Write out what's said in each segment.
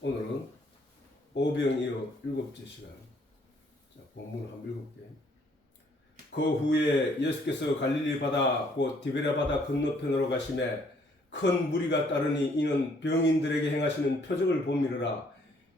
오늘은 오병이어 7째 시간. 자, 본문을 한번 읽어볼게요. 그 후에 예수께서 갈릴리 바다 곧 디베랴 바다 건너편으로 가시매 큰 무리가 따르니 이는 병인들에게 행하시는 표적을 보미르라.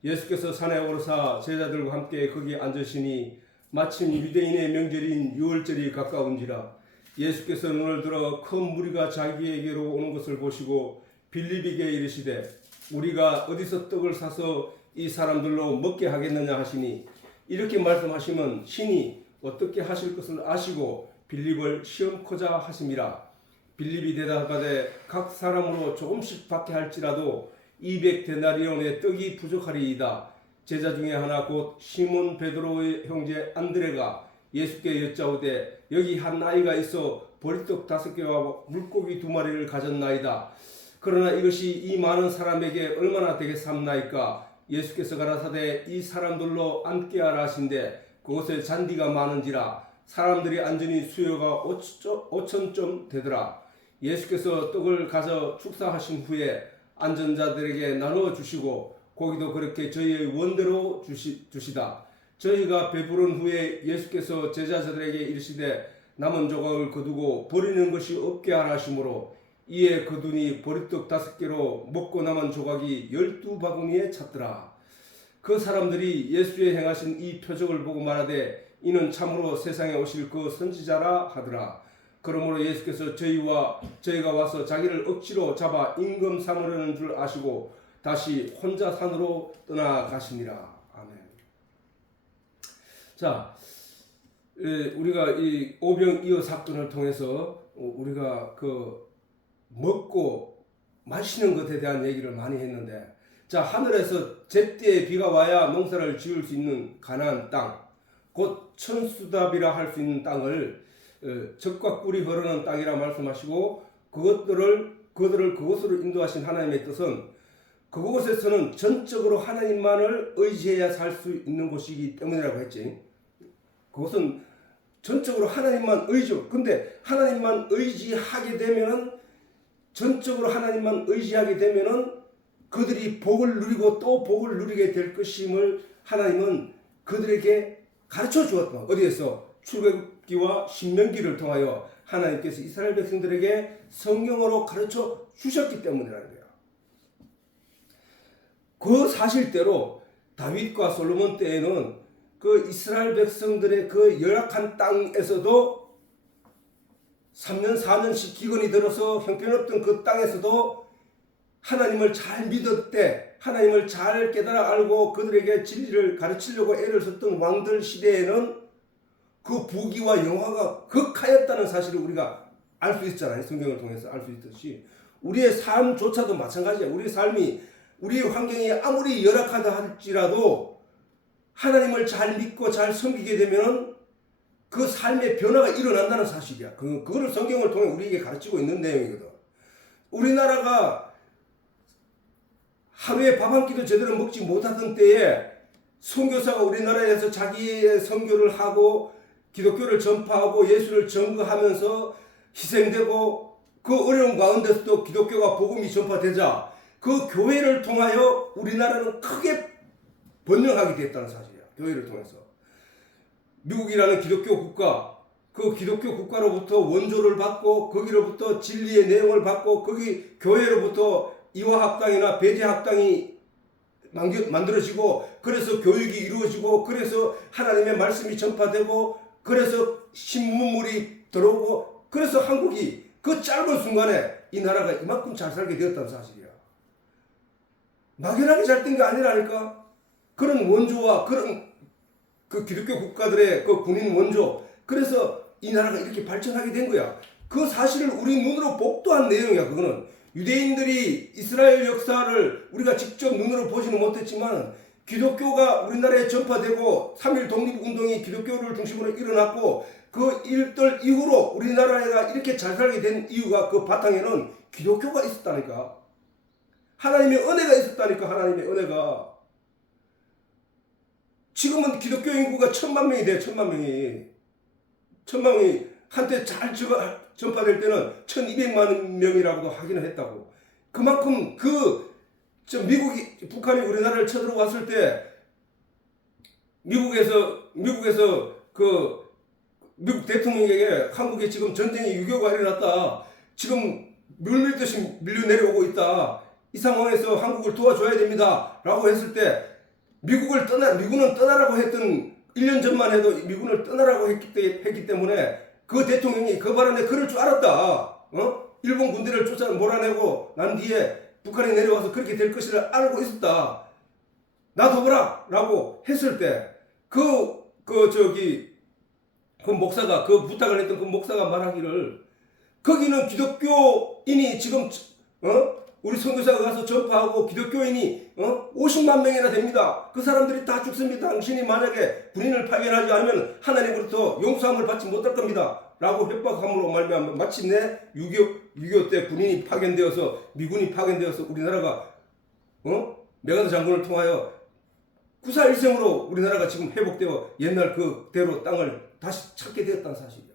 예수께서 산에 오르사 제자들과 함께 거기 앉으시니 마침 유대인의 명절인 유월절이 가까운지라. 예수께서 눈을 들어 큰 무리가 자기에게로 오는 것을 보시고 빌립에게 이르시되 우리가 어디서 떡을 사서 이 사람들로 먹게 하겠느냐 하시니, 이렇게 말씀하시면 신이 어떻게 하실 것을 아시고 빌립을 시험코자 하심이라. 빌립이 대답하되 각 사람으로 조금씩 받게 할지라도 200데나리온의 떡이 부족하리이다. 제자 중에 하나 곧 시몬 베드로의 형제 안드레가 예수께 여짜오되 여기 한 아이가 있어 보리떡 5개와 물고기 2마리를 가졌나이다. 그러나 이것이 이 많은 사람에게 얼마나 되겠삼나이까. 예수께서 가라사대 이 사람들로 앉게 하라 하신대 그곳에 잔디가 많은지라 사람들이 앉으니 수요가 5,000좀 되더라. 예수께서 떡을 가져 축사하신 후에 앉은 자들에게 나누어 주시고 고기도 그렇게 저희의 원대로 주시다. 저희가 배부른 후에 예수께서 제자들에게 이르시되 남은 조각을 거두고 버리는 것이 없게 하라 하시므로 이에 거두니 보리떡 5개로 먹고 남은 조각이 12바구니에 찼더라. 그 사람들이 예수의 행하신 이 표적을 보고 말하되 이는 참으로 세상에 오실 그 선지자라 하더라. 그러므로 예수께서 저희가 와서 자기를 억지로 잡아 임금 삼으려는 줄 아시고 다시 혼자 산으로 떠나가시니라. 아멘. 자, 우리가 이 오병이어 사건을 통해서 우리가 먹고 마시는 것에 대한 얘기를 많이 했는데, 자, 하늘에서 제때에 비가 와야 농사를 지을 수 있는 가나안 땅, 곧 천수답이라 할 수 있는 땅을 젖과 꿀이 흐르는 땅이라 말씀하시고 그들을 그곳으로 인도하신 하나님의 뜻은 그곳에서는 전적으로 하나님만을 의지해야 살 수 있는 곳이기 때문이라고 했지. 그것은 전적으로 하나님만 의지로. 근데 하나님만 의지하게 되면은, 전적으로 하나님만 의지하게 되면은 그들이 복을 누리고 또 복을 누리게 될 것임을 하나님은 그들에게 가르쳐 주었다. 어디에서? 출애굽기와 신명기를 통하여 하나님께서 이스라엘 백성들에게 성경으로 가르쳐 주셨기 때문이라는 거야. 그 사실대로 다윗과 솔로몬 때에는 그 이스라엘 백성들의 그 열악한 땅에서도 3년 4년씩 기근이 들어서 형편없던 그 땅에서도 하나님을 잘 믿었대. 하나님을 잘 깨달아 알고 그들에게 진리를 가르치려고 애를 썼던 왕들 시대에는 그 부귀와 영화가 극하였다는 사실을 우리가 알 수 있잖아요. 성경을 통해서 알 수 있듯이 우리의 삶조차도 마찬가지야. 우리의 삶이, 우리의 환경이 아무리 열악하다 할지라도 하나님을 잘 믿고 잘 섬기게 되면 그 삶의 변화가 일어난다는 사실이야. 그거를 성경을 통해 우리에게 가르치고 있는 내용이거든. 우리나라가 하루에 밥 한 끼도 제대로 먹지 못하던 때에 선교사가 우리나라에서 자기의 선교를 하고 기독교를 전파하고 예수를 전거하면서 희생되고 그 어려운 가운데서도 기독교가 복음이 전파되자 그 교회를 통하여 우리나라는 크게 번영하게 됐다는 사실이야. 교회를 통해서. 미국이라는 기독교 국가, 그 기독교 국가로부터 원조를 받고 거기로부터 진리의 내용을 받고 거기 교회로부터 이화학당이나 배제학당이 만들어지고 그래서 교육이 이루어지고 그래서 하나님의 말씀이 전파되고 그래서 신문물이 들어오고 그래서 한국이 그 짧은 순간에 이 나라가 이만큼 잘 살게 되었다는 사실이야. 막연하게 잘 된 게 아니라니까. 그런 원조와 그런 그 기독교 국가들의 그 군인 원조, 그래서 이 나라가 이렇게 발전하게 된 거야. 그 사실을 우리 눈으로 복도한 내용이야. 그거는 유대인들이 이스라엘 역사를 우리가 직접 눈으로 보지는 못했지만 기독교가 우리나라에 전파되고 3.1 독립운동이 기독교를 중심으로 일어났고 그 일들 이후로 우리나라가 이렇게 잘 살게 된 이유가 그 바탕에는 기독교가 있었다니까. 하나님의 은혜가 있었다니까. 하나님의 은혜가. 지금은 기독교 인구가 1,000만 명이 돼. 1,000만 명이. 1,000만 명이 한때 잘 전파될 때는 1,200만 명이라고도 하기는 했다고. 그만큼 그 북한이 우리나라를 쳐들어왔을 때 미국에서 그 미국 대통령에게 한국에 지금 전쟁이 유교가 일어났다. 지금 물밀듯이 밀려 내려오고 있다. 이 상황에서 한국을 도와줘야 됩니다. 라고 했을 때 미군은 떠나라고 했던 1년 전만 해도 미군을 떠나라고 했기 때문에 그 대통령이 그 발언에 그럴 줄 알았다. 일본 군대를 몰아내고 난 뒤에 북한이 내려와서 그렇게 될 것을 알고 있었다. 놔둬보라! 라고 했을 때 그 목사가, 그 부탁을 했던 그 목사가 말하기를, 거기는 기독교인이 지금, 우리 선교사가 가서 전파하고 기독교인이, 50만 명이나 됩니다. 그 사람들이 다 죽습니다. 당신이 만약에 군인을 파견하지 않으면 하나님으로부터 용서함을 받지 못할 겁니다. 라고 협박함으로 말미암아 마침내 6.25 때 군인이 파견되어서, 미군이 파견되어서 우리나라가, 메가더 장군을 통하여 9.4.1생으로 우리나라가 지금 회복되어 옛날 그대로 땅을 다시 찾게 되었다는 사실이야.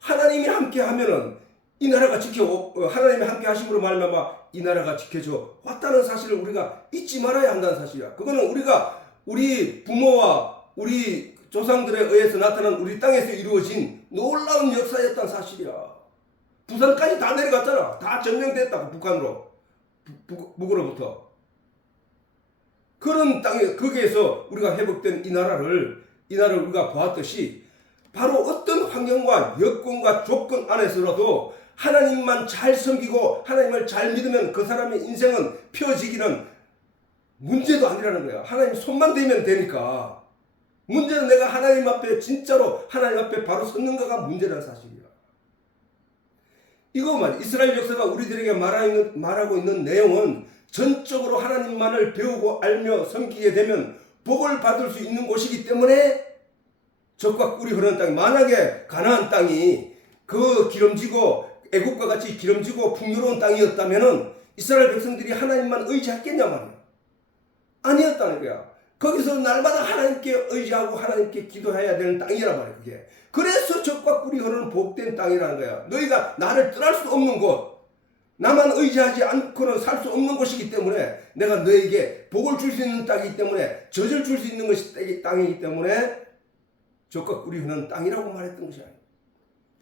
하나님이 함께 하면은 이 나라가 하나님이 함께 하심으로 말미암아 이 나라가 지켜져 왔다는 사실을 우리가 잊지 말아야 한다는 사실이야. 그거는 우리 부모와 우리 조상들에 의해서 나타난 우리 땅에서 이루어진 놀라운 역사였다는 사실이야. 부산까지 다 내려갔잖아. 다 점령됐다고, 북한으로. 북으로부터. 그런 땅에, 거기에서 우리가 회복된 이 나라를 우리가 보았듯이 바로 어떤 환경과 여건과 조건 안에서라도 하나님만 잘 섬기고 하나님을 잘 믿으면 그 사람의 인생은 펴지기는 문제도 아니라는 거야. 하나님 손만 대면 되니까. 문제는 내가 하나님 앞에 진짜로 하나님 앞에 바로 섰는가가 문제라는 사실이야. 이거 말이야. 이스라엘 역사가 우리들에게 말하고 있는 내용은 전적으로 하나님만을 배우고 알며 섬기게 되면 복을 받을 수 있는 곳이기 때문에 적과 꿀이 흐르는 땅이, 만약에 가나안 땅이 그 기름지고 애국과 같이 기름지고 풍요로운 땅이었다면은 이스라엘 백성들이 하나님만 의지했겠냐 말이야. 아니었다는 거야. 거기서 날마다 하나님께 의지하고 하나님께 기도해야 되는 땅이란 말이야, 그게. 그래서 적과 꿀이 흐르는 복된 땅이라는 거야. 너희가 나를 떠날 수 없는 곳, 나만 의지하지 않고는 살 수 없는 곳이기 때문에 내가 너에게 복을 줄 수 있는 땅이기 때문에, 젖을 줄 수 있는 것이 땅이기 때문에 적과 꿀이 흐르는 땅이라고 말했던 것이 아니에요.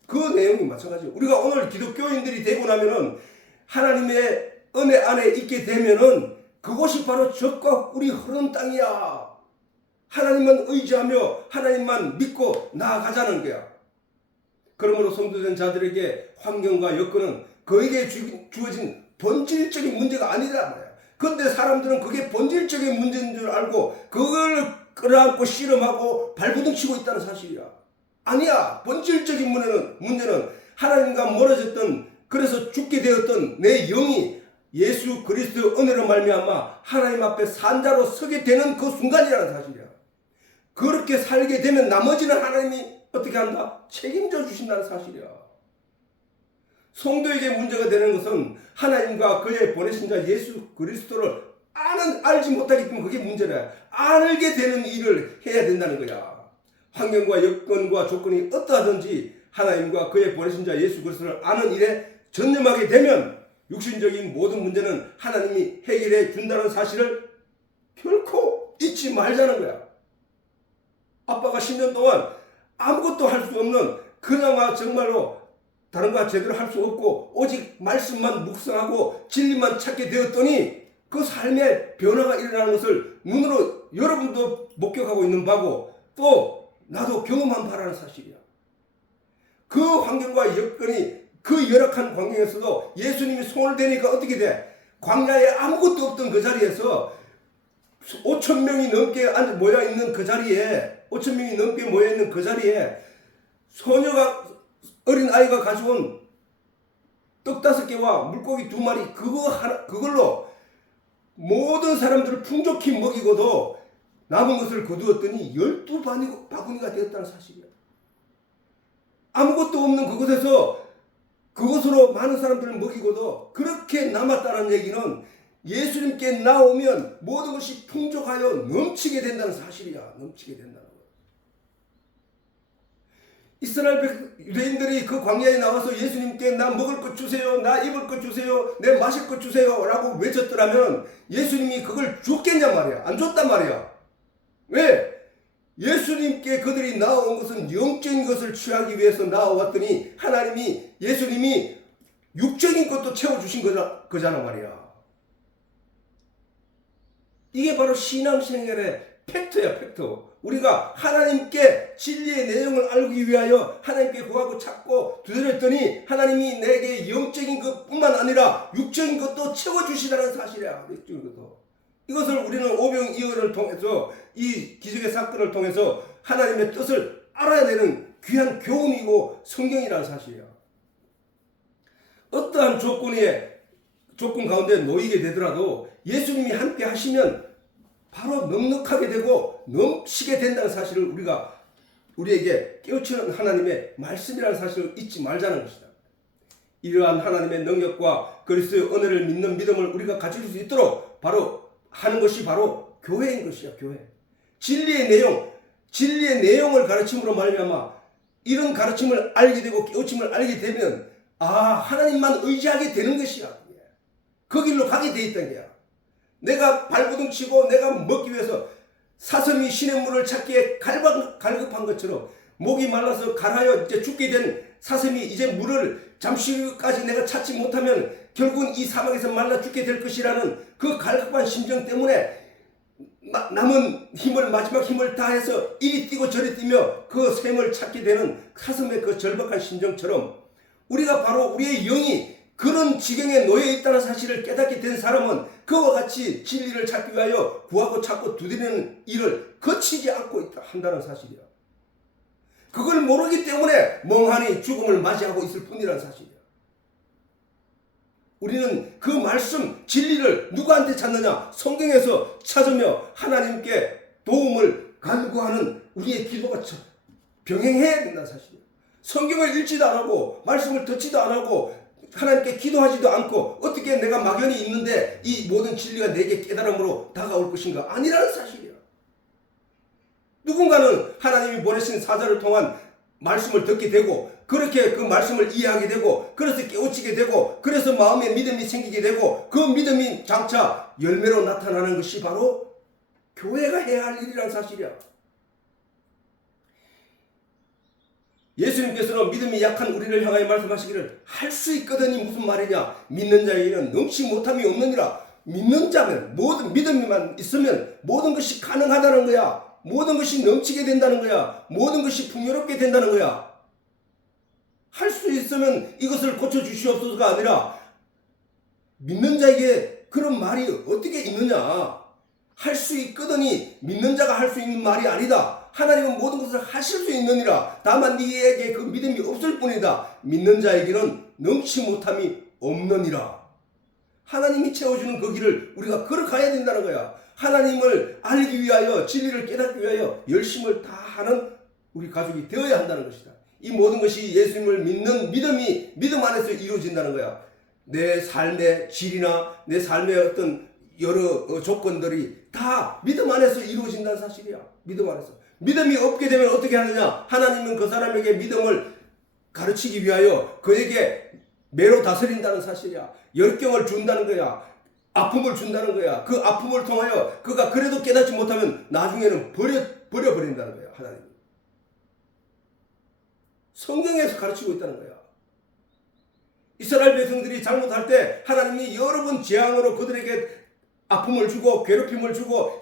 그 내용이 마찬가지예요. 우리가 오늘 기독교인들이 되고 나면은 하나님의 은혜 안에 있게 되면은 그곳이 바로 적과 꿀이 흐르는 땅이야. 하나님만 의지하며 하나님만 믿고 나아가자는 거야. 그러므로 성도된 자들에게 환경과 여건은 그에게 주어진 본질적인 문제가 아니라 말이야. 그런데 사람들은 그게 본질적인 문제인 줄 알고 그걸 끌어안고 씨름하고 발부둥 치고 있다는 사실이야. 아니야. 본질적인 문제는 하나님과 멀어졌던, 그래서 죽게 되었던 내 영이 예수 그리스도의 은혜로 말미암아 하나님 앞에 산자로 서게 되는 그 순간이라는 사실이야. 그렇게 살게 되면 나머지는 하나님이 어떻게 한다? 책임져 주신다는 사실이야. 성도에게 문제가 되는 것은 하나님과 그의 보내신 자 예수 그리스도를 알지 못하기 때문에 그게 문제라. 알게 되는 일을 해야 된다는 거야. 환경과 여건과 조건이 어떠하든지 하나님과 그의 보내신 자 예수 그리스도를 아는 일에 전념하게 되면 육신적인 모든 문제는 하나님이 해결해 준다는 사실을 결코 잊지 말자는 거야. 아빠가 10년 동안 아무것도 할 수 없는, 그나마 정말로 다른 거 제대로 할 수 없고 오직 말씀만 묵상하고 진리만 찾게 되었더니 그 삶의 변화가 일어나는 것을 눈으로 여러분도 목격하고 있는 바고 또 나도 경험한 바라는 사실이야. 그 환경과 여건이, 그 열악한 환경에서도 예수님이 손을 대니까 어떻게 돼? 광야에 아무것도 없던 그 자리에서 5,000명이 넘게 모여있는 그 자리에, 5,000명이 넘게 모여있는 그 자리에 어린 아이가 가져온 떡 5개와 물고기 2마리, 그걸로 모든 사람들을 풍족히 먹이고도 남은 것을 거두었더니 12바구니가 되었다는 사실이야. 아무것도 없는 그것으로 많은 사람들을 먹이고도 그렇게 남았다는 얘기는 예수님께 나오면 모든 것이 풍족하여 넘치게 된다는 사실이야. 넘치게 된다는 거야. 이스라엘 유대인들이 그 광야에 나와서 예수님께 나 먹을 것 주세요, 나 입을 것 주세요, 내 마실 것 주세요 라고 외쳤더라면 예수님이 그걸 줬겠냐 말이야. 안 줬단 말이야. 왜? 예수님께 그들이 나온 것은 영적인 것을 취하기 위해서 나와왔더니 하나님이 예수님이 육적인 것도 채워주신 거잖아 말이야. 이게 바로 신앙생활의 팩트야, 팩트. 우리가 하나님께 진리의 내용을 알기 위하여 하나님께 구하고 찾고 두드렸더니 하나님이 내게 영적인 것뿐만 아니라 육적인 것도 채워주시다는 사실이야. 육적인 것도. 이것을 우리는 오병이어를 통해서 이 기적의 사건을 통해서 하나님의 뜻을 알아야 되는 귀한 교훈이고 성경이라는 사실이야. 어떠한 조건 가운데 놓이게 되더라도 예수님이 함께 하시면 바로 넉넉하게 되고 넘치게 된다는 사실을 우리에게 깨우치는 하나님의 말씀이라는 사실을 잊지 말자는 것이다. 이러한 하나님의 능력과 그리스도의 은혜를 믿는 믿음을 우리가 가질 수 있도록 바로 하는 것이 바로 교회인 것이야. 교회. 진리의 내용을 가르침으로 말미암아 이런 가르침을 알게 되고 깨우침을 알게 되면 하나님만 의지하게 되는 것이야. 그 길로 가게 돼 있다는 거야. 내가 발버둥 치고 내가 먹기 위해서 사슴이 신의 물을 찾기에 갈급한 것처럼 목이 말라서 갈아여 이제 죽게 된 사슴이 이제 물을 잠시까지 내가 찾지 못하면 결국은 이 사막에서 말라 죽게 될 것이라는 그 갈급한 심정 때문에 남은 힘을 마지막 힘을 다해서 이리 뛰고 저리 뛰며 그 샘을 찾게 되는 사슴의 그 절박한 심정처럼 우리가 바로 우리의 영이 그런 지경에 놓여 있다는 사실을 깨닫게 된 사람은 그와 같이 진리를 찾기 위하여 구하고 찾고 두드리는 일을 거치지 않고 한다는 사실이야. 그걸 모르기 때문에 멍하니 죽음을 맞이하고 있을 뿐이라는 사실이야. 우리는 그 말씀, 진리를 누구한테 찾느냐? 성경에서 찾으며 하나님께 도움을 간구하는 우리의 기도가 병행해야 된다는 사실이야. 성경을 읽지도 안 하고 말씀을 듣지도 안 하고 하나님께 기도하지도 않고 어떻게 내가 막연히 있는데 이 모든 진리가 내게 깨달음으로 다가올 것인가? 아니라는 사실이야. 누군가는 하나님이 보내신 사자를 통한 말씀을 듣게 되고 그렇게 그 말씀을 이해하게 되고 그래서 깨우치게 되고 그래서 마음에 믿음이 생기게 되고 그 믿음이 장차 열매로 나타나는 것이 바로 교회가 해야 할 일이라는 사실이야. 예수님께서는 믿음이 약한 우리를 향하여 말씀하시기를 할 수 있거든이 무슨 말이냐? 믿는 자에게는 능치 못함이 없느니라. 믿는 자면 모든 믿음만 있으면 모든 것이 가능하다는 거야. 모든 것이 넘치게 된다는 거야. 모든 것이 풍요롭게 된다는 거야. 할 수 있으면 이것을 고쳐주시옵소서가 아니라 믿는 자에게 그런 말이 어떻게 있느냐? 할 수 있거든이 믿는 자가 할 수 있는 말이 아니다. 하나님은 모든 것을 하실 수 있느니라. 다만 네게 그 믿음이 없을 뿐이다. 믿는 자에게는 능치 못함이 없느니라. 하나님이 채워주는 그 길을 우리가 걸어가야 된다는 거야. 하나님을 알기 위하여 진리를 깨닫기 위하여 열심을 다하는 우리 가족이 되어야 한다는 것이다. 이 모든 것이 예수님을 믿는 믿음이 믿음 안에서 이루어진다는 거야. 내 삶의 질이나 내 삶의 어떤 여러 조건들이 다 믿음 안에서 이루어진다는 사실이야. 믿음 안에서. 믿음이 없게 되면 어떻게 하느냐? 하나님은 그 사람에게 믿음을 가르치기 위하여 그에게 매로 다스린다는 사실이야. 열경을 준다는 거야. 아픔을 준다는 거야. 그 아픔을 통하여 그가 그래도 깨닫지 못하면 나중에는 버려버린다는 거야. 하나님. 성경에서 가르치고 있다는 거야. 이스라엘 백성들이 잘못할 때 하나님이 여러 번 재앙으로 그들에게 아픔을 주고 괴롭힘을 주고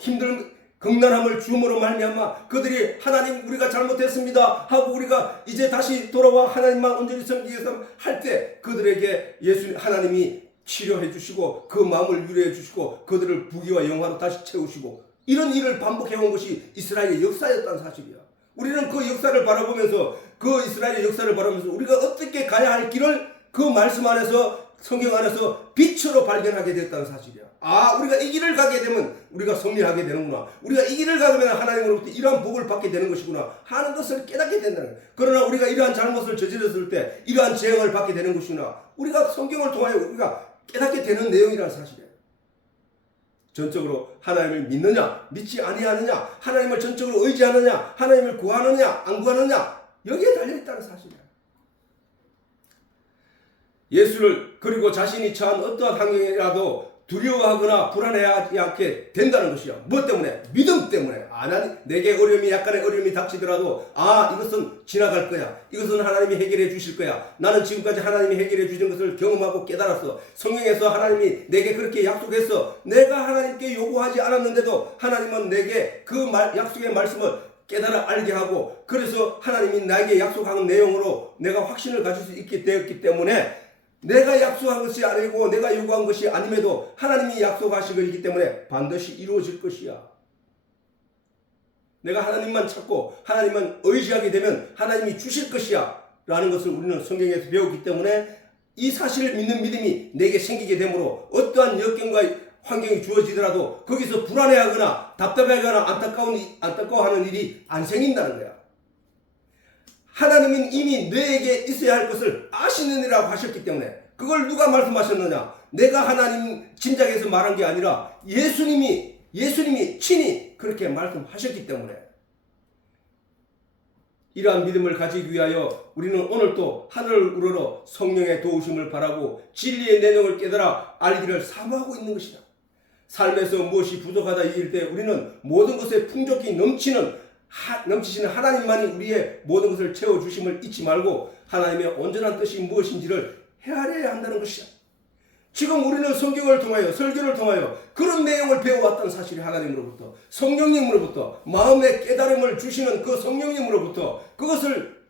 극난함을 주므로 말미암아 그들이 하나님 우리가 잘못했습니다 하고 우리가 이제 다시 돌아와 하나님만 온전히 섬기기 위해서 할 때 그들에게 하나님이 치료해 주시고 그 마음을 위로해 주시고 그들을 부귀와 영화로 다시 채우시고 이런 일을 반복해온 것이 이스라엘의 역사였다는 사실이야. 우리는 그 역사를 바라보면서 그 이스라엘의 역사를 바라보면서 우리가 어떻게 가야 할 길을 그 말씀 안에서 성경 안에서 빛으로 발견하게 됐다는 사실이야. 우리가 이 길을 가게 되면 우리가 승리하게 되는구나. 우리가 이 길을 가면 하나님으로부터 이러한 복을 받게 되는 것이구나 하는 것을 깨닫게 된다는 거야. 그러나 우리가 이러한 잘못을 저질렀을 때 이러한 재앙을 받게 되는 것이구나. 우리가 성경을 통하여 우리가 깨닫게 되는 내용이라는 사실이에요. 전적으로 하나님을 믿느냐 믿지 아니하느냐 하나님을 전적으로 의지하느냐 하나님을 구하느냐 안 구하느냐 여기에 달려있다는 사실이야. 예수를 그리고 자신이 처한 어떠한 환경이라도 두려워하거나 불안해하지 않게 된다는 것이야. 뭐 때문에? 믿음 때문에. 내게 약간의 어려움이 닥치더라도 이것은 지나갈 거야. 이것은 하나님이 해결해 주실 거야. 나는 지금까지 하나님이 해결해 주신 것을 경험하고 깨달았어. 성경에서 하나님이 내게 그렇게 약속했어. 내가 하나님께 요구하지 않았는데도 하나님은 내게 그 약속의 말씀을 깨달아 알게 하고, 그래서 하나님이 나에게 약속한 내용으로 내가 확신을 가질 수 있게 되었기 때문에, 내가 약속한 것이 아니고 내가 요구한 것이 아님에도 하나님이 약속하신 것이기 때문에 반드시 이루어질 것이야. 내가 하나님만 찾고 하나님만 의지하게 되면 하나님이 주실 것이야 라는 것을 우리는 성경에서 배웠기 때문에, 이 사실을 믿는 믿음이 내게 생기게 되므로 어떠한 역경과 환경이 주어지더라도 거기서 불안해하거나 답답해하거나 안타까워하는 일이 안 생긴다는 거야. 하나님은 이미 너에게 있어야 할 것을 아시느니라고 하셨기 때문에, 그걸 누가 말씀하셨느냐? 내가 하나님 짐작해서 말한 게 아니라 예수님이 친히 그렇게 말씀하셨기 때문에, 이러한 믿음을 가지기 위하여 우리는 오늘도 하늘을 우러러 성령의 도우심을 바라고 진리의 내용을 깨달아 알기를 사모하고 있는 것이다. 삶에서 무엇이 부족하다 이길 때 우리는 모든 것에 풍족히 넘치시는 하나님만이 우리의 모든 것을 채워주심을 잊지 말고 하나님의 온전한 뜻이 무엇인지를 헤아려야 한다는 것이야. 지금 우리는 성경을 통하여, 설교를 통하여 그런 내용을 배워왔다는 사실이 하나님으로부터, 성령님으로부터, 마음의 깨달음을 주시는 그 성령님으로부터 그것을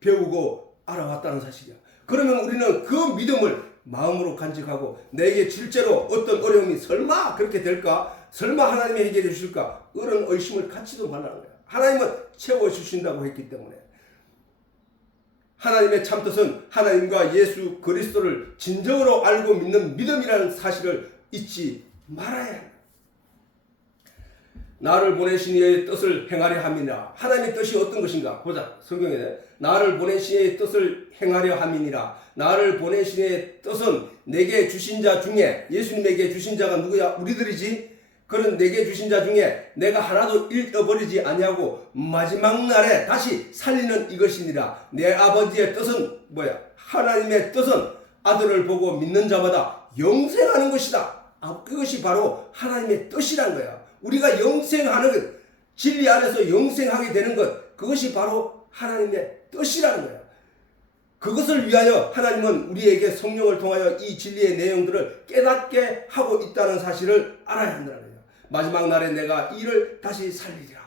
배우고 알아왔다는 사실이야. 그러면 우리는 그 믿음을 마음으로 간직하고, 내게 실제로 어떤 어려움이 설마 그렇게 될까? 설마 하나님이 해결해 주실까? 그런 의심을 갖지도 말라는 거야. 하나님은 채워주신다고 했기 때문에. 하나님의 참뜻은 하나님과 예수 그리스도를 진정으로 알고 믿는 믿음이라는 사실을 잊지 말아야 한다. 나를 보내신 이의 뜻을 행하려 함이니라. 하나님의 뜻이 어떤 것인가? 보자. 성경에 나를 보내신 이의 뜻을 행하려 함이니라. 나를 보내신 이의 뜻은 내게 주신 자 중에, 예수님에게 주신 자가 누구야? 우리들이지. 그런 내게 주신 자 중에 내가 하나도 잃어버리지 아니하고 마지막 날에 다시 살리는 이것이니라. 내 아버지의 뜻은 뭐야? 하나님의 뜻은 아들을 보고 믿는 자마다 영생하는 것이다. 그것이 바로 하나님의 뜻이란 거야. 우리가 영생하는 것, 진리 안에서 영생하게 되는 것, 그것이 바로 하나님의 뜻이라는 거야. 그것을 위하여 하나님은 우리에게 성령을 통하여 이 진리의 내용들을 깨닫게 하고 있다는 사실을 알아야 한다는 거야. 마지막 날에 내가 이를 다시 살리리라.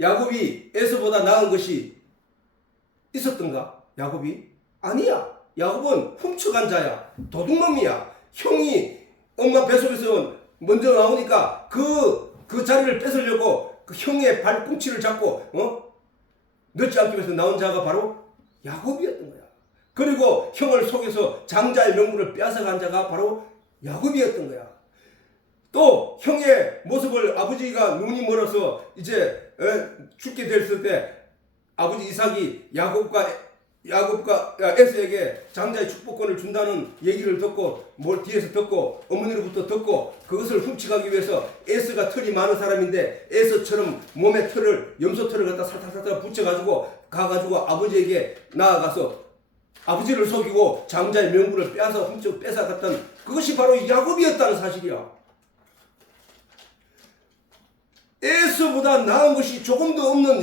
야곱이 에서보다 나은 것이 있었던가? 야곱이? 아니야. 야곱은 훔쳐간 자야. 도둑놈이야. 형이 엄마 뱃속에서 먼저 나오니까 그 자리를 뺏으려고 그 형의 발꿈치를 잡고 늦지 않기 위해서 나온 자가 바로 야곱이었던 거야. 그리고 형을 속여서 장자의 명분을 빼앗아간 자가 바로 야곱이었던 거야. 또 형의 모습을, 아버지가 눈이 멀어서 이제 죽게 됐을 때 아버지 이삭이 야곱과 에서에게 장자의 축복권을 준다는 얘기를 듣고, 뒤에서 듣고, 어머니로부터 듣고, 그것을 훔쳐가기 위해서, 에서가 털이 많은 사람인데 에서처럼 몸에 염소 털을 갖다 살짝 붙여가지고 가가지고 아버지에게 나아가서 아버지를 속이고 장자의 명분을 뺏어갔던 그것이 바로 야곱이었다는 사실이야. 에서보다 나은 것이 조금도 없는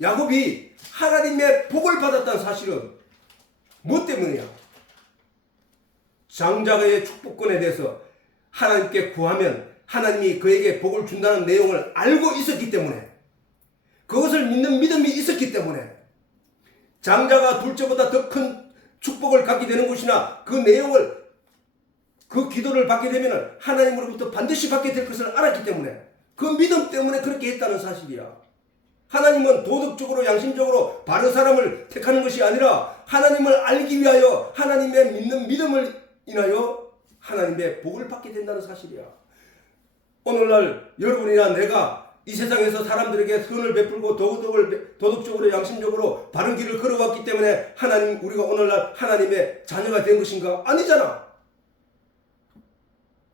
야곱이 하나님의 복을 받았다는 사실은 무엇 때문이야? 장자의 축복권에 대해서 하나님께 구하면 하나님이 그에게 복을 준다는 내용을 알고 있었기 때문에, 그것을 믿는 믿음이 있었기 때문에, 장자가 둘째보다 더 큰 축복을 갖게 되는 것이나 그 내용을, 그 기도를 받게 되면 하나님으로부터 반드시 받게 될 것을 알았기 때문에, 그 믿음 때문에 그렇게 했다는 사실이야. 하나님은 도덕적으로, 양심적으로 바른 사람을 택하는 것이 아니라 하나님을 알기 위하여 하나님의 믿는 믿음을 인하여 하나님의 복을 받게 된다는 사실이야. 오늘날 여러분이나 내가 이 세상에서 사람들에게 선을 베풀고 도덕적으로, 양심적으로 바른 길을 걸어왔기 때문에 우리가 오늘날 하나님의 자녀가 된 것인가? 아니잖아.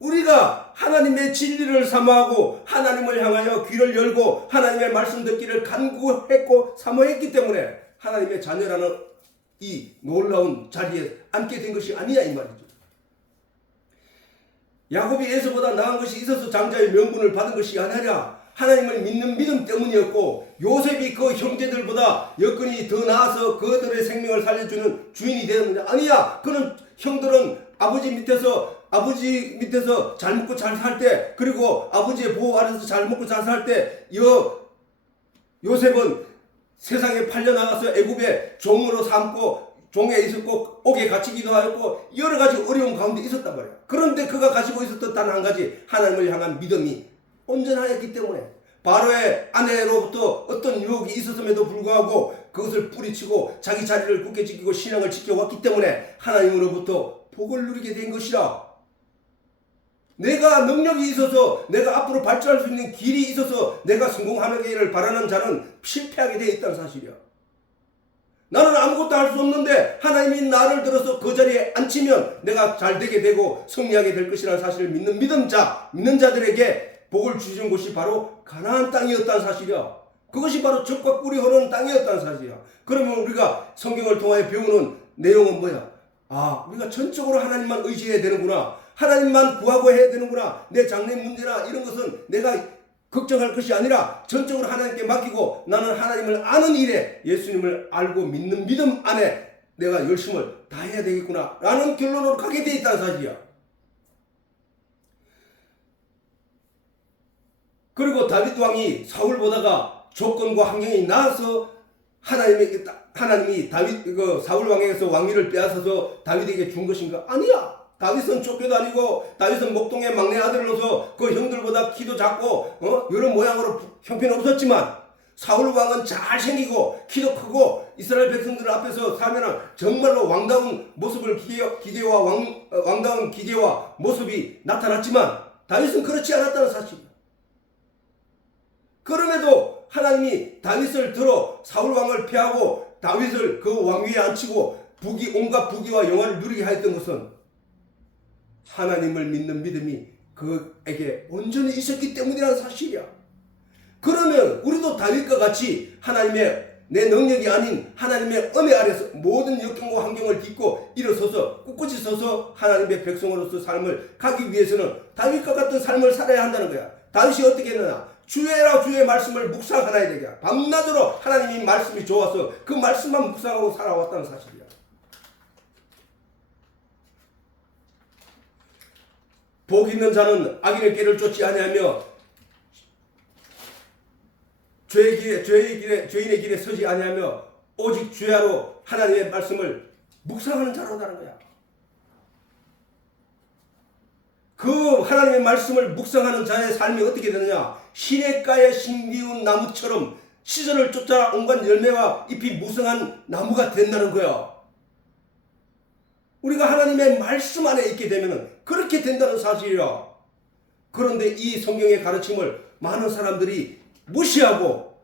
우리가 하나님의 진리를 사모하고 하나님을 향하여 귀를 열고 하나님의 말씀 듣기를 간구했고 사모했기 때문에 하나님의 자녀라는 이 놀라운 자리에 앉게 된 것이 아니냐 이 말이죠. 야곱이 에서보다 나은 것이 있어서 장자의 명분을 받은 것이 아니라 하나님을 믿는 믿음 때문이었고, 요셉이 그 형제들보다 여건이 더 나아서 그들의 생명을 살려주는 주인이 되는 것이 아니야. 그는 형들은 아버지 밑에서 잘 먹고 잘 살 때, 그리고 아버지의 보호 아래서 잘 먹고 잘 살 때, 요셉은 세상에 팔려나가서 애굽의 종으로 삼고 종에 있었고 옥에 갇히기도 하였고 여러 가지 어려운 가운데 있었단 말이야. 그런데 그가 가지고 있었던 단 한 가지, 하나님을 향한 믿음이 온전하였기 때문에 바로의 아내로부터 어떤 유혹이 있었음에도 불구하고 그것을 뿌리치고 자기 자리를 굳게 지키고 신앙을 지켜왔기 때문에 하나님으로부터 복을 누리게 된 것이라. 내가 능력이 있어서 내가 앞으로 발전할 수 있는 길이 있어서 내가 성공하기를 바라는 자는 실패하게 되어 있다는 사실이야. 나는 아무것도 할 수 없는데 하나님이 나를 들어서 그 자리에 앉히면 내가 잘 되게 되고 승리하게 될 것이라는 사실을 믿는 자들에게 복을 주신 곳이 바로 가나안 땅이었다는 사실이야. 그것이 바로 젖과 꿀이 흐르는 땅이었다는 사실이야. 그러면 우리가 성경을 통하여 배우는 내용은 뭐야? 우리가 전적으로 하나님만 의지해야 되는구나. 하나님만 구하고 해야 되는구나. 내 장래 문제나 이런 것은 내가 걱정할 것이 아니라 전적으로 하나님께 맡기고 나는 하나님을 아는 일에, 예수님을 알고 믿는 믿음 안에 내가 열심을 다해야 되겠구나 라는 결론으로 가게 돼 있다는 사실이야. 그리고 다윗 왕이 사울보다가 조건과 환경이 나아서 하나님이 사울 왕에게서 왕위를 빼앗아서 다윗에게 준 것인가? 아니야. 다윗은 쫓겨도 아니고 다윗은 목동의 막내 아들로서 그 형들보다 키도 작고 여러 모양으로 형편없었지만 사울 왕은 잘생기고 키도 크고 이스라엘 백성들 앞에서 사면은 정말로 왕다운 모습을 왕다운 기계와 모습이 나타났지만 다윗은 그렇지 않았다는 사실이야. 그럼에도 하나님이 다윗을 들어 사울 왕을 폐하고 다윗을 그 왕위에 앉히고 온갖 부귀와 영화를 누리게 하였던 것은 하나님을 믿는 믿음이 그에게 온전히 있었기 때문이라는 사실이야. 그러면 우리도 다윗과 같이 하나님의 내 능력이 아닌 하나님의 은혜 아래서 모든 역경과 환경을 딛고 일어서서 꿋꿋이 서서 하나님의 백성으로서 삶을 가기 위해서는 다윗과 같은 삶을 살아야 한다는 거야. 다윗이 어떻게 했느냐? 주의 말씀을 묵상하나야 되게. 밤낮으로 하나님이 말씀이 좋아서 그 말씀만 묵상하고 살아왔다는 사실이야. 복 있는 자는 악인의 길을 쫓지 아니하며 죄인의 길에 서지 아니하며 오직 주야로 하나님의 말씀을 묵상하는 자로다는 거야. 그 하나님의 말씀을 묵상하는 자의 삶이 어떻게 되느냐? 시냇가에 심기운 나무처럼 시절을 쫓아 온갖 열매와 잎이 무성한 나무가 된다는 거야. 우리가 하나님의 말씀 안에 있게 되면 그렇게 된다는 사실이야. 그런데 이 성경의 가르침을 많은 사람들이 무시하고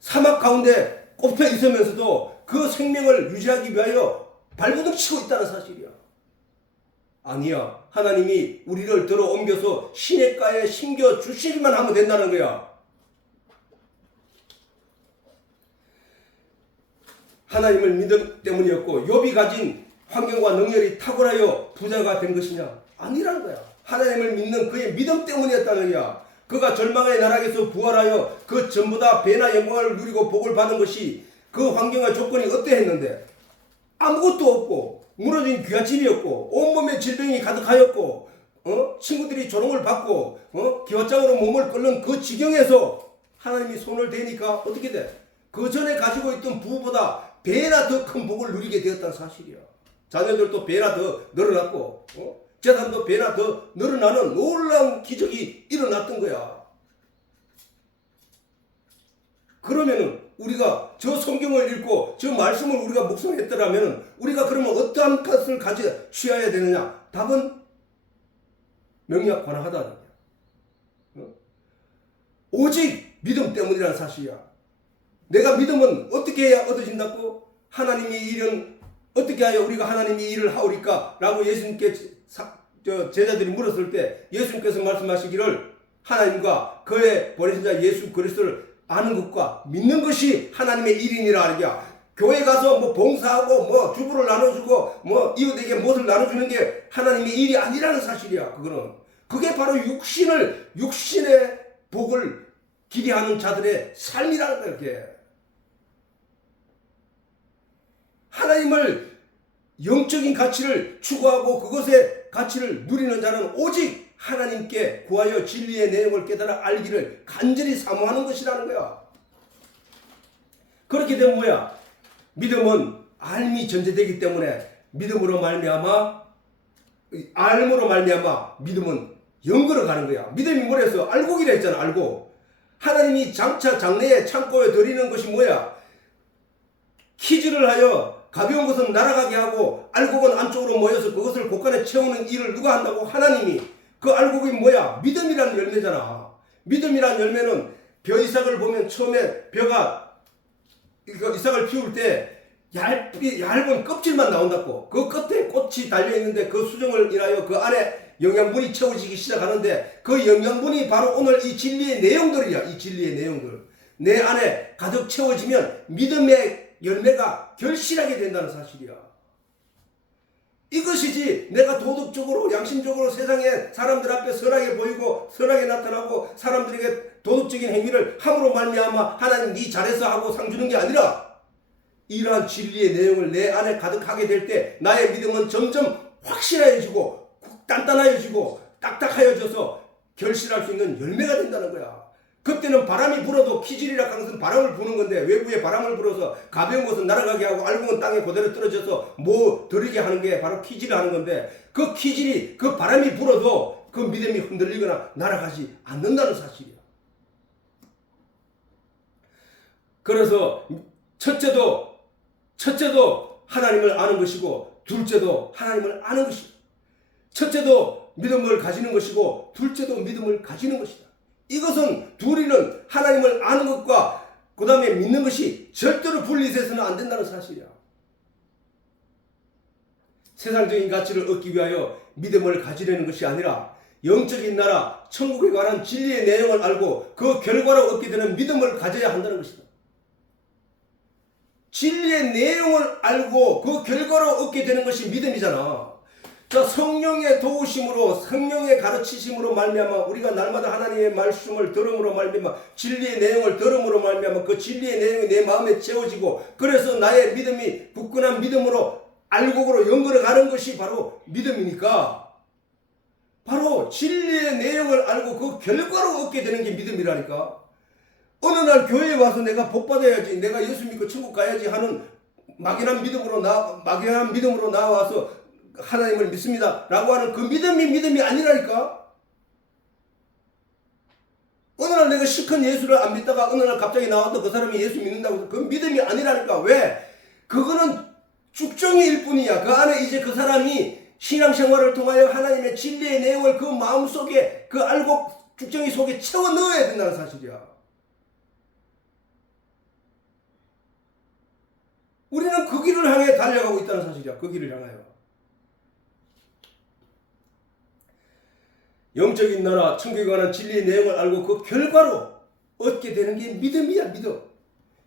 사막 가운데 꼽혀 있으면서도 그 생명을 유지하기 위하여 발버둥 치고 있다는 사실이야. 아니야. 하나님이 우리를 들어 옮겨서 시냇가에 심겨 주시기만 하면 된다는 거야. 하나님을 믿음 때문이었고 욥이 가진 환경과 능력이 탁월하여 부자가 된 것이냐? 아니라는 거야. 하나님을 믿는 그의 믿음 때문이었다는 거야. 그가 절망의 나락에서 부활하여 그 전보다 배나 영광을 누리고 복을 받은 것이 그 환경과 조건이 어떠했는데 아무것도 없고 무너진 귀갓집이었고 온몸에 질병이 가득하였고 친구들이 조롱을 받고 기왓장으로 몸을 끓는 그 지경에서 하나님이 손을 대니까 어떻게 돼? 그 전에 가지고 있던 부보다 배나 더 큰 복을 누리게 되었다는 사실이야. 자녀들도 배나 더 늘어났고 재산도 배나 더 늘어나는 놀라운 기적이 일어났던 거야. 그러면은 우리가 저 성경을 읽고 저 말씀을 우리가 묵상했더라면 우리가 그러면 어떠한 것을 취해야 되느냐? 답은 명약관하다. 오직 믿음 때문이라는 사실이야. 내가 믿음은 어떻게 해야 얻어진다고? 하나님이 일은 어떻게 하여 우리가 하나님이 일을 하오리까? 라고 예수님께 제자들이 물었을 때 예수님께서 말씀하시기를 하나님과 그의 보내신 자 예수 그리스도를 아는 것과 믿는 것이 하나님의 일이니라 하리라. 교회 가서 뭐 봉사하고 뭐 주부를 나눠주고 뭐 이웃에게 무엇을 나눠주는 게 하나님의 일이 아니라는 사실이야. 그게 바로 육신의 복을 기대하는 자들의 삶이라는 거야. 그게 하나님을 영적인 가치를 추구하고 그것의 가치를 누리는 자는 오직 하나님께 구하여 진리의 내용을 깨달아 알기를 간절히 사모하는 것이라는 거야. 그렇게 되면 뭐야? 믿음은 알미 전제되기 때문에 알므로 말미암아 믿음은 영거로 가는 거야. 믿음이 뭐래서 알고기라 했잖아. 알고 하나님이 장내에 창고에 들이는 것이 뭐야? 키즈를 하여 가벼운 것은 날아가게 하고 알곡은 안쪽으로 모여서 그것을 곳간에 채우는 일을 누가 한다고? 하나님이. 그 알곡이 뭐야? 믿음이라는 열매잖아. 믿음이라는 열매는 벼 이삭을 보면 처음에 벼가 이삭을 피울 때 얇은 껍질만 나온다고. 그 끝에 꽃이 달려있는데 그 수정을 인하여 그 안에 영양분이 채워지기 시작하는데 그 영양분이 바로 오늘 이 진리의 내용들이야. 이 진리의 내용들. 내 안에 가득 채워지면 믿음의 열매가 결실하게 된다는 사실이야. 이것이지 내가 도덕적으로 양심적으로 세상에 사람들 앞에 선하게 보이고 선하게 나타나고 사람들에게 도덕적인 행위를 함으로 말미암아 하나님 네 잘해서 하고 상 주는 게 아니라 이러한 진리의 내용을 내 안에 가득하게 될 때 나의 믿음은 점점 확실해지고 단단해지고 딱딱해져서 결실할 수 있는 열매가 된다는 거야. 그때는 바람이 불어도 키질이라 하는 것은 바람을 부는 건데 외부에 바람을 불어서 가벼운 것은 날아가게 하고 알곡은 땅에 그대로 떨어져서 뭐 들이게 하는 게 바로 키질을 하는 건데 그 키질이 그 바람이 불어도 그 믿음이 흔들리거나 날아가지 않는다는 사실이야. 그래서 첫째도 하나님을 아는 것이고 둘째도 하나님을 아는 것이다. 첫째도 믿음을 가지는 것이고 둘째도 믿음을 가지는 것이다. 이것은 둘이는 하나님을 아는 것과 그 다음에 믿는 것이 절대로 분리돼서는 안 된다는 사실이야. 세상적인 가치를 얻기 위하여 믿음을 가지려는 것이 아니라 영적인 나라 천국에 관한 진리의 내용을 알고 그 결과로 얻게 되는 믿음을 가져야 한다는 것이다. 진리의 내용을 알고 그 결과로 얻게 되는 것이 믿음이잖아. 자, 성령의 도우심으로 성령의 가르치심으로 말미암아 우리가 날마다 하나님의 말씀을 들음으로 말미암아 진리의 내용을 들음으로 말미암아 그 진리의 내용이 내 마음에 채워지고 그래서 나의 믿음이 굳건한 믿음으로 알곡으로 연결해 가는 것이 바로 믿음이니까 바로 진리의 내용을 알고 그 결과로 얻게 되는 게 믿음이라니까. 어느 날 교회에 와서 내가 복 받아야지 내가 예수 믿고 천국 가야지 하는 막연한 믿음으로 나와서 하나님을 믿습니다 라고 하는 그 믿음이 아니라니까. 어느 날 내가 실컷 예수를 안 믿다가 어느 날 갑자기 나와서 그 사람이 예수 믿는다고 해서 그 믿음이 아니라니까. 왜? 그거는 쭉정이일 뿐이야. 그 안에 이제 그 사람이 신앙생활을 통하여 하나님의 진리의 내용을 그 마음속에 그 알곡 쭉정이 속에 채워 넣어야 된다는 사실이야. 우리는 그 길을 향해 달려가고 있다는 사실이야. 그 길을 향하여. 영적인 나라 천국에 관한 진리의 내용을 알고 그 결과로 얻게 되는 게 믿음이야. 믿음.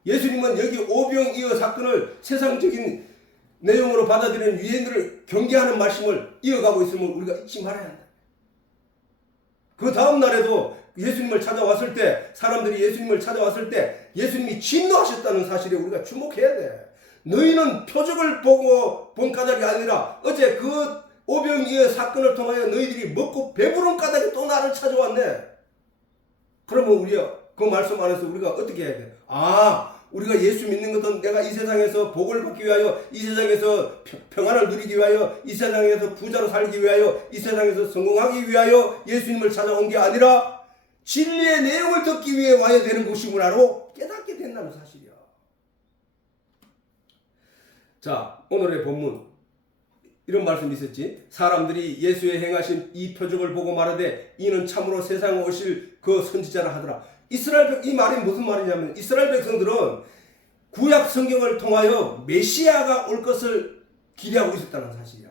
예수님은 여기 오병이어 사건을 세상적인 내용으로 받아들이는 유대인들을 경계하는 말씀을 이어가고 있음을 우리가 잊지 말아야 한다. 그 다음 날에도 예수님을 찾아왔을 때 사람들이 예수님을 찾아왔을 때 예수님이 진노하셨다는 사실에 우리가 주목해야 돼. 너희는 표적을 보고 본 까닭이 아니라 어제 그 오병이어 사건을 통하여 너희들이 먹고 배부른 까닭에 또 나를 찾아왔네. 그러면 우리가 그 말씀 안에서 우리가 어떻게 해야 돼? 우리가 예수 믿는 것은 내가 이 세상에서 복을 받기 위하여 이 세상에서 평안을 누리기 위하여 이 세상에서 부자로 살기 위하여 이 세상에서 성공하기 위하여 예수님을 찾아온 게 아니라 진리의 내용을 듣기 위해 와야 되는 것이구나로 깨닫게 된다는 사실이야. 자, 오늘의 본문 이런 말씀이 있었지. 사람들이 예수의 행하신 이 표적을 보고 말하되 이는 참으로 세상에 오실 그 선지자라 하더라. 이 말이 무슨 말이냐면 이스라엘 백성들은 구약 성경을 통하여 메시아가 올 것을 기대하고 있었다는 사실이야.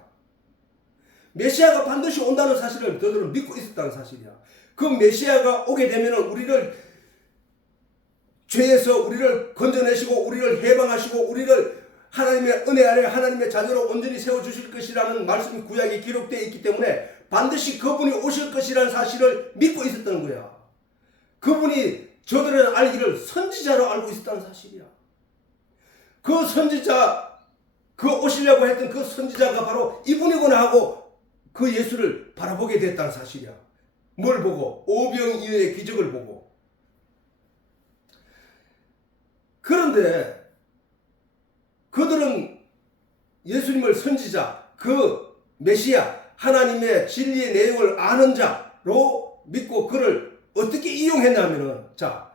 메시아가 반드시 온다는 사실을 그들은 믿고 있었다는 사실이야. 그 메시아가 오게 되면 우리를 죄에서 우리를 건져내시고 우리를 해방하시고 우리를 하나님의 은혜 아래 하나님의 자녀로 온전히 세워주실 것이라는 말씀이 구약에 기록되어 있기 때문에 반드시 그분이 오실 것이라는 사실을 믿고 있었던 거야. 그분이 저들은 알기를 선지자로 알고 있었다는 사실이야. 그 선지자, 그 오시려고 했던 그 선지자가 바로 이분이구나 하고 그 예수를 바라보게 됐다는 사실이야. 뭘 보고? 오병이어의 기적을 보고. 그런데 그들은 예수님을 선지자, 그 메시아, 하나님의 진리의 내용을 아는 자로 믿고 그를 어떻게 이용했냐면은, 자,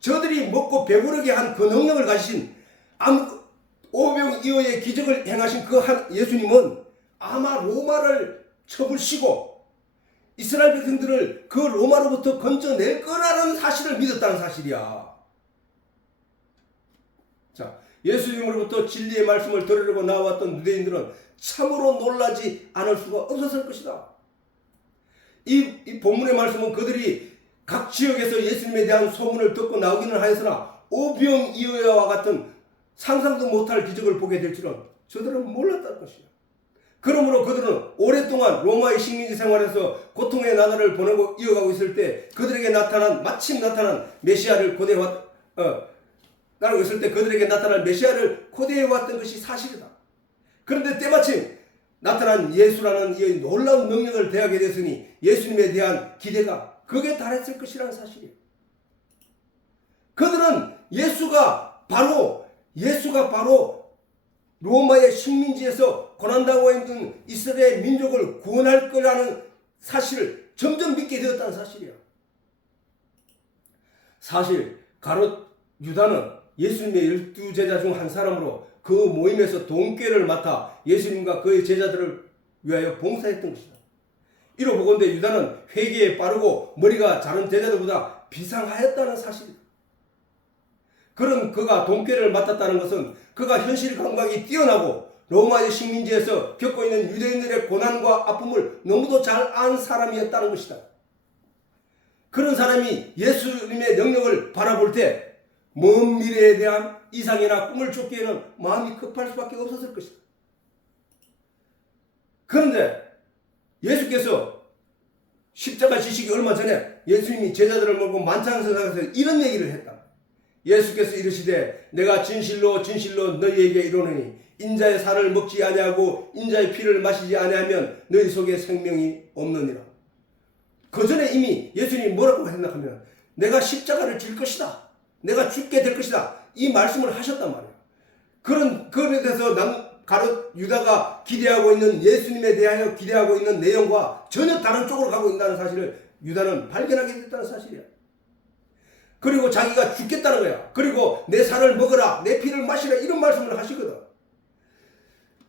저들이 먹고 배부르게 한 그 능력을 가지신 오병이어의 기적을 행하신 그 한 예수님은 아마 로마를 쳐불시고 이스라엘 백성들을 그 로마로부터 건져낼 거라는 사실을 믿었다는 사실이야. 자, 예수님으로부터 진리의 말씀을 들으려고 나왔던 유대인들은 참으로 놀라지 않을 수가 없었을 것이다. 이 본문의 말씀은 그들이 각 지역에서 예수님에 대한 소문을 듣고 나오기는 하였으나 오병이어와 같은 상상도 못할 기적을 보게 될 줄은 저들은 몰랐다는 것이야. 그러므로 그들은 오랫동안 로마의 식민지 생활에서 고통의 나날을 보내고 이어가고 있을 때 그들에게 마침 나타난 메시아를 따르고 있을 때 그들에게 나타난 메시아를 고대해왔던 것이 사실이다. 그런데 때마침 나타난 예수라는 이 놀라운 능력을 대하게 됐으니 예수님에 대한 기대가 극에 달했을 것이라는 사실이에요. 그들은 예수가 바로 로마의 식민지에서 고난당하고 있는 이스라엘 민족을 구원할 거라는 사실을 점점 믿게 되었다는 사실이야. 사실 가롯 유다는 예수님의 12제자 중 한 사람으로 그 모임에서 돈꾀를 맡아 예수님과 그의 제자들을 위하여 봉사했던 것이다. 이로 보건대 유다는 회개에 빠르고 머리가 자른 제자들보다 비상하였다는 사실이다. 그런 그가 돈꾀를 맡았다는 것은 그가 현실 감각이 뛰어나고 로마의 식민지에서 겪고 있는 유대인들의 고난과 아픔을 너무도 잘 안 사람이었다는 것이다. 그런 사람이 예수님의 능력을 바라볼 때 먼 미래에 대한 이상이나 꿈을 쫓기에는 마음이 급할 수밖에 없었을 것이다. 그런데 예수께서 십자가 지시기 얼마 전에 예수님이 제자들을 몰고 만찬석에서 이런 얘기를 했다. 예수께서 이르시되 내가 진실로 진실로 너희에게 이르노니 인자의 살을 먹지 아니하고 인자의 피를 마시지 아니하면 너희 속에 생명이 없느니라. 그 전에 이미 예수님이 뭐라고 생각하면 내가 십자가를 질 것이다. 내가 죽게 될 것이다. 이 말씀을 하셨단 말이에요. 그런 데서 가롯 유다가 기대하고 있는 예수님에 대하여 기대하고 있는 내용과 전혀 다른 쪽으로 가고 있다는 사실을 유다는 발견하게 됐다는 사실이야. 그리고 자기가 죽겠다는 거야. 그리고 내 살을 먹어라, 내 피를 마시라 이런 말씀을 하시거든.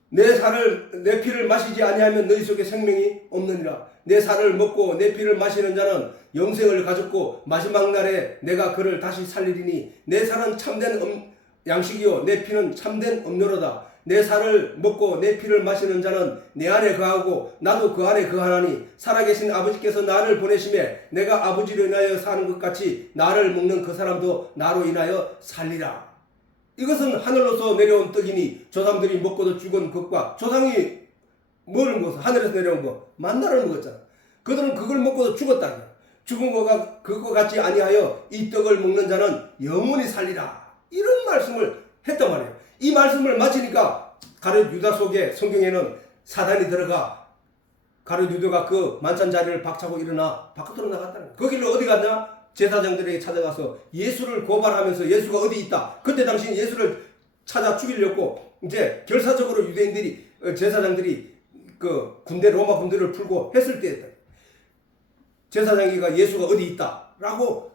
내 피를 마시지 아니하면 너희 속에 생명이 없느니라. 내 살을 먹고 내 피를 마시는 자는 영생을 가졌고 마지막 날에 내가 그를 다시 살리리니 내 살은 참된 양식이요 내 피는 참된 음료로다. 내 살을 먹고 내 피를 마시는 자는 내 안에 거하고 나도 그 안에 거하나니 살아계신 아버지께서 나를 보내심에 내가 아버지로 인하여 사는 것 같이 나를 먹는 그 사람도 나로 인하여 살리라. 이것은 하늘로서 내려온 떡이니 조상들이 먹고도 죽은 것과 조상이 뭘 먹었어? 하늘에서 내려온 거 만나를 먹었잖아. 그들은 그걸 먹고도 죽었다. 죽은 거가 그거 같지 아니하여 이 떡을 먹는 자는 영원히 살리라. 이런 말씀을 했단 말이에요. 이 말씀을 마치니까 가룟 유다 속에 성경에는 사단이 들어가 가룟 유다가 그 만찬 자리를 박차고 일어나 바깥으로 나갔다는 거예요. 그 길로 어디 갔냐? 제사장들에게 찾아가서 예수를 고발하면서 예수가 어디 있다. 그때 당시 예수를 찾아 죽이려고 이제 결사적으로 유대인들이 제사장들이 그 로마 군대를 풀고 했을 때였다. 제사장이가 예수가 어디 있다라고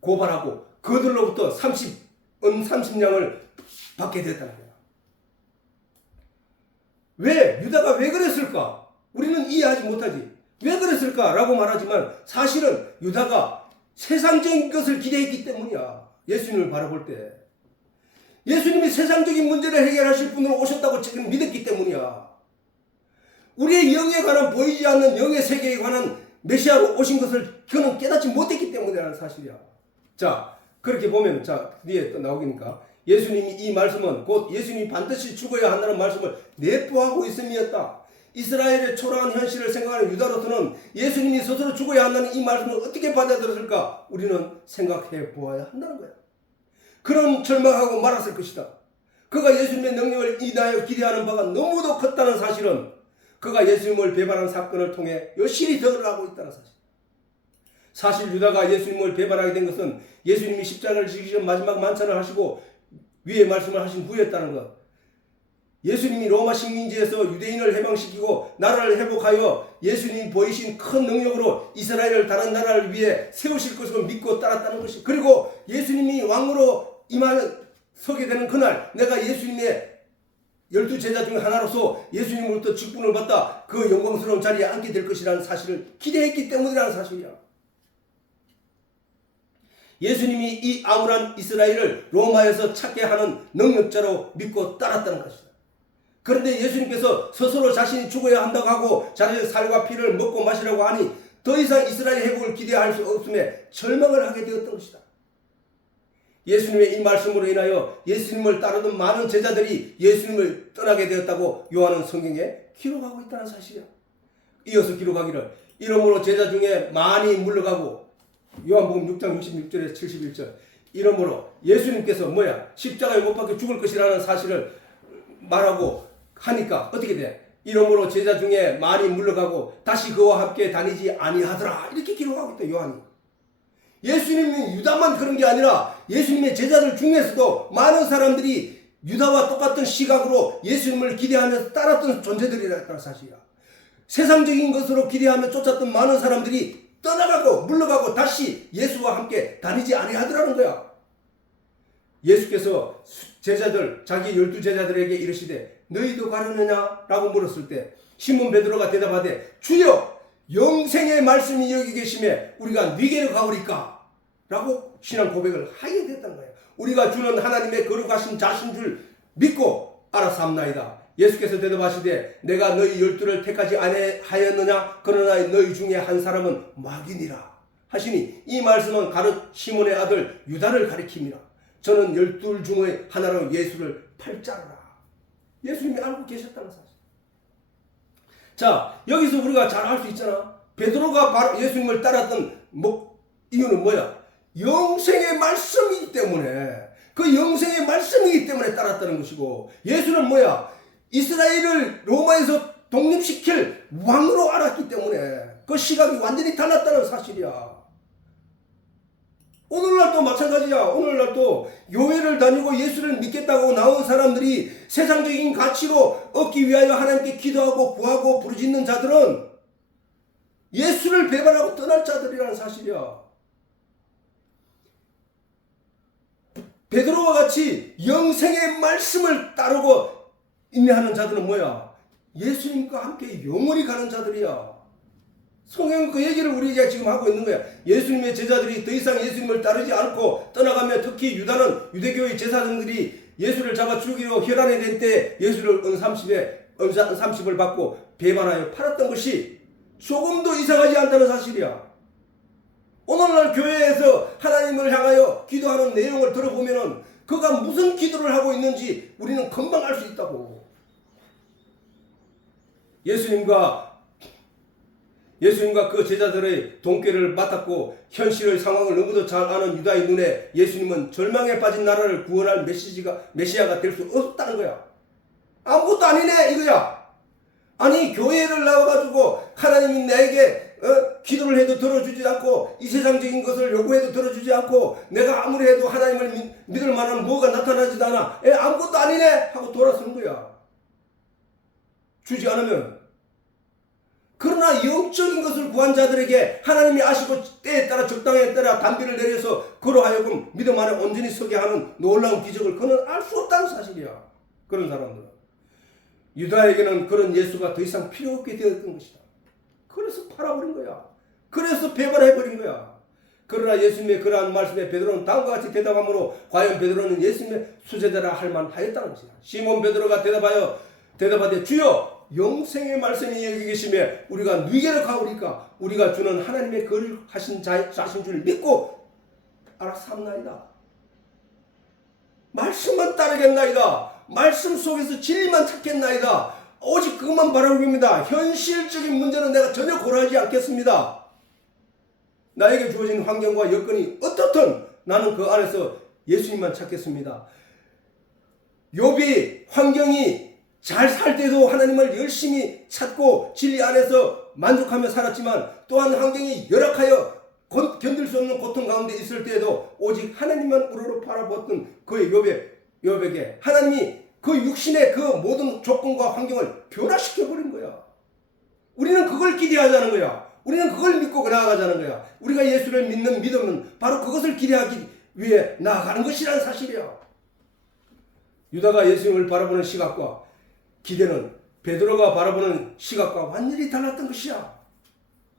고발하고 그들로부터 30냥을 받게 됐다는 거야. 왜? 유다가 왜 그랬을까? 우리는 이해하지 못하지. 왜 그랬을까라고 말하지만 사실은 유다가 세상적인 것을 기대했기 때문이야. 예수님을 바라볼 때. 예수님이 세상적인 문제를 해결하실 분으로 오셨다고 지금 믿었기 때문이야. 우리의 영에 관한 보이지 않는 영의 세계에 관한 메시아로 오신 것을 그는 깨닫지 못했기 때문이라는 사실이야. 자, 그렇게 보면 자 뒤에 또 나오니까 예수님이 이 말씀은 곧 예수님이 반드시 죽어야 한다는 말씀을 내포하고 있음이었다. 이스라엘의 초라한 현실을 생각하는 유다로서는 예수님이 스스로 죽어야 한다는 이 말씀을 어떻게 받아들였을까 우리는 생각해 보아야 한다는 거야. 그럼 절망하고 말았을 것이다. 그가 예수님의 능력을 인하여 기대하는 바가 너무도 컸다는 사실은 그가 예수님을 배반한 사건을 통해 여실히 드러나고 있다는 사실. 사실 유다가 예수님을 배반하게 된 것은 예수님이 십자가를 지키시는 마지막 만찬을 하시고 위에 말씀을 하신 후였다는 것. 예수님이 로마 식민지에서 유대인을 해방시키고 나라를 회복하여 예수님이 보이신 큰 능력으로 이스라엘을 다른 나라를 위해 세우실 것을 믿고 따랐다는 것이. 그리고 예수님이 왕으로 서게 되는 그날 내가 예수님의 12제자 중 하나로서 예수님으로부터 직분을 받다 그 영광스러운 자리에 앉게 될 것이라는 사실을 기대했기 때문이라는 사실이야. 예수님이 이 암울한 이스라엘을 로마에서 찾게 하는 능력자로 믿고 따랐다는 것이다. 그런데 예수님께서 스스로 자신이 죽어야 한다고 하고 자신의 살과 피를 먹고 마시라고 하니 더 이상 이스라엘의 회복을 기대할 수 없음에 절망을 하게 되었던 것이다. 예수님의 이 말씀으로 인하여 예수님을 따르던 많은 제자들이 예수님을 떠나게 되었다고 요한은 성경에 기록하고 있다는 사실이야. 이어서 기록하기를 이러므로 제자 중에 많이 물러가고 요한복음 6장 66절에서 71절 이러므로 예수님께서 십자가에 못 박혀 죽을 것이라는 사실을 말하고 하니까 어떻게 돼? 이러므로 제자 중에 많이 물러가고 다시 그와 함께 다니지 아니하더라 이렇게 기록하고 있다 요한이. 예수님은 유다만 그런 게 아니라 예수님의 제자들 중에서도 많은 사람들이 유다와 똑같은 시각으로 예수님을 기대하면서 따랐던 존재들이라는 사실이야. 세상적인 것으로 기대하며 쫓았던 많은 사람들이 떠나가고 물러가고 다시 예수와 함께 다니지 아니하더라는 거야. 예수께서 제자들 자기 12제자들에게 이르시되 너희도 가려느냐? 라고 물었을 때 시몬 베드로가 대답하되 주여 영생의 말씀이 여기 계심에 우리가 네게로 가오리까? 라고 신앙 고백을 하게 됐다는 거예요. 우리가 주는 하나님의 거룩하신 자신 줄 믿고 알아삼나이다. 예수께서 대답하시되 내가 너희 12를 택하지 아니하였느냐? 그러나 너희 중에 한 사람은 마귀니라 하시니 이 말씀은 시몬의 아들 유다를 가리킵니다. 저는 12 중의 하나로 예수를 팔자르라. 예수님이 알고 계셨다는 사실. 자, 여기서 우리가 잘 알 수 있잖아. 베드로가 바로 예수님을 따랐던 이유는 뭐야? 영생의 말씀이기 때문에, 그 영생의 말씀이기 때문에 따랐다는 것이고, 예수는 이스라엘을 로마에서 독립시킬 왕으로 알았기 때문에 그 시각이 완전히 달랐다는 사실이야. 오늘날도 마찬가지야. 오늘날도 교회를 다니고 예수를 믿겠다고 나온 사람들이 세상적인 가치로 얻기 위하여 하나님께 기도하고 구하고 부르짖는 자들은 예수를 배반하고 떠날 자들이라는 사실이야. 베드로와 같이 영생의 말씀을 따르고 인내하는 자들은 예수님과 함께 영원히 가는 자들이야. 성경은 그 얘기를 우리가 지금 하고 있는 거야. 예수님의 제자들이 더 이상 예수님을 따르지 않고 떠나가면 특히 유다는 유대교의 제사장들이 예수를 잡아 죽이려 혈안이 된 때 예수를 은30을 받고 배반하여 팔았던 것이 조금도 이상하지 않다는 사실이야. 오늘날 교회에서 하나님을 향하여 기도하는 내용을 들어보면 그가 무슨 기도를 하고 있는지 우리는 금방 알 수 있다고. 예수님과 그 제자들의 동꾀를 맡았고 현실의 상황을 너무도 잘 아는 유다의 눈에 예수님은 절망에 빠진 나라를 구원할 메시아가 될 수 없다는 거야. 아무것도 아니네 이거야. 아니 교회를 나와가지고 하나님이 나에게 기도를 해도 들어주지 않고 이 세상적인 것을 요구해도 들어주지 않고 내가 아무리 해도 하나님을 믿을 만한 뭐가 나타나지도 않아. 아무것도 아니네 하고 돌아서는 거야. 주지 않으면. 그러나 영적인 것을 구한 자들에게 하나님이 아시고 때에 따라 적당에 따라 단비를 내려서 그로 하여금 믿음 안에 온전히 서게 하는 놀라운 기적을 그는 알 수 없다는 사실이야. 그런 사람들은. 유다에게는 그런 예수가 더 이상 필요 없게 되었던 것이다. 그래서 팔아버린 거야. 그래서 배반해버린 거야. 그러나 예수님의 그러한 말씀에 베드로는 다음과 같이 대답하므로 과연 베드로는 예수님의 수제자라 할 만하였다는 것이다. 시몬 베드로가 대답하되 주여 영생의 말씀이 여기 계시며 우리가 누이게로 가오리까 우리가 주는 하나님의 거룩하신 자신 줄 믿고 알아삼나이다. 말씀만 따르겠나이다. 말씀 속에서 진리만 찾겠나이다. 오직 그것만 바라봅니다. 현실적인 문제는 내가 전혀 고려하지 않겠습니다. 나에게 주어진 환경과 여건이 어떻든 나는 그 안에서 예수님만 찾겠습니다. 욥이 환경이 잘 살 때도 하나님을 열심히 찾고 진리 안에서 만족하며 살았지만 또한 환경이 열악하여 견딜 수 없는 고통 가운데 있을 때에도 오직 하나님만 우러러 바라봤던 그의 욥에게 하나님이 그 육신의 그 모든 조건과 환경을 변화시켜버린 거야. 우리는 그걸 기대하자는 거야. 우리는 그걸 믿고 나아가자는 거야. 우리가 예수를 믿는 믿음은 바로 그것을 기대하기 위해 나아가는 것이라는 사실이야. 유다가 예수님을 바라보는 시각과 기대는 베드로가 바라보는 시각과 완전히 달랐던 것이야.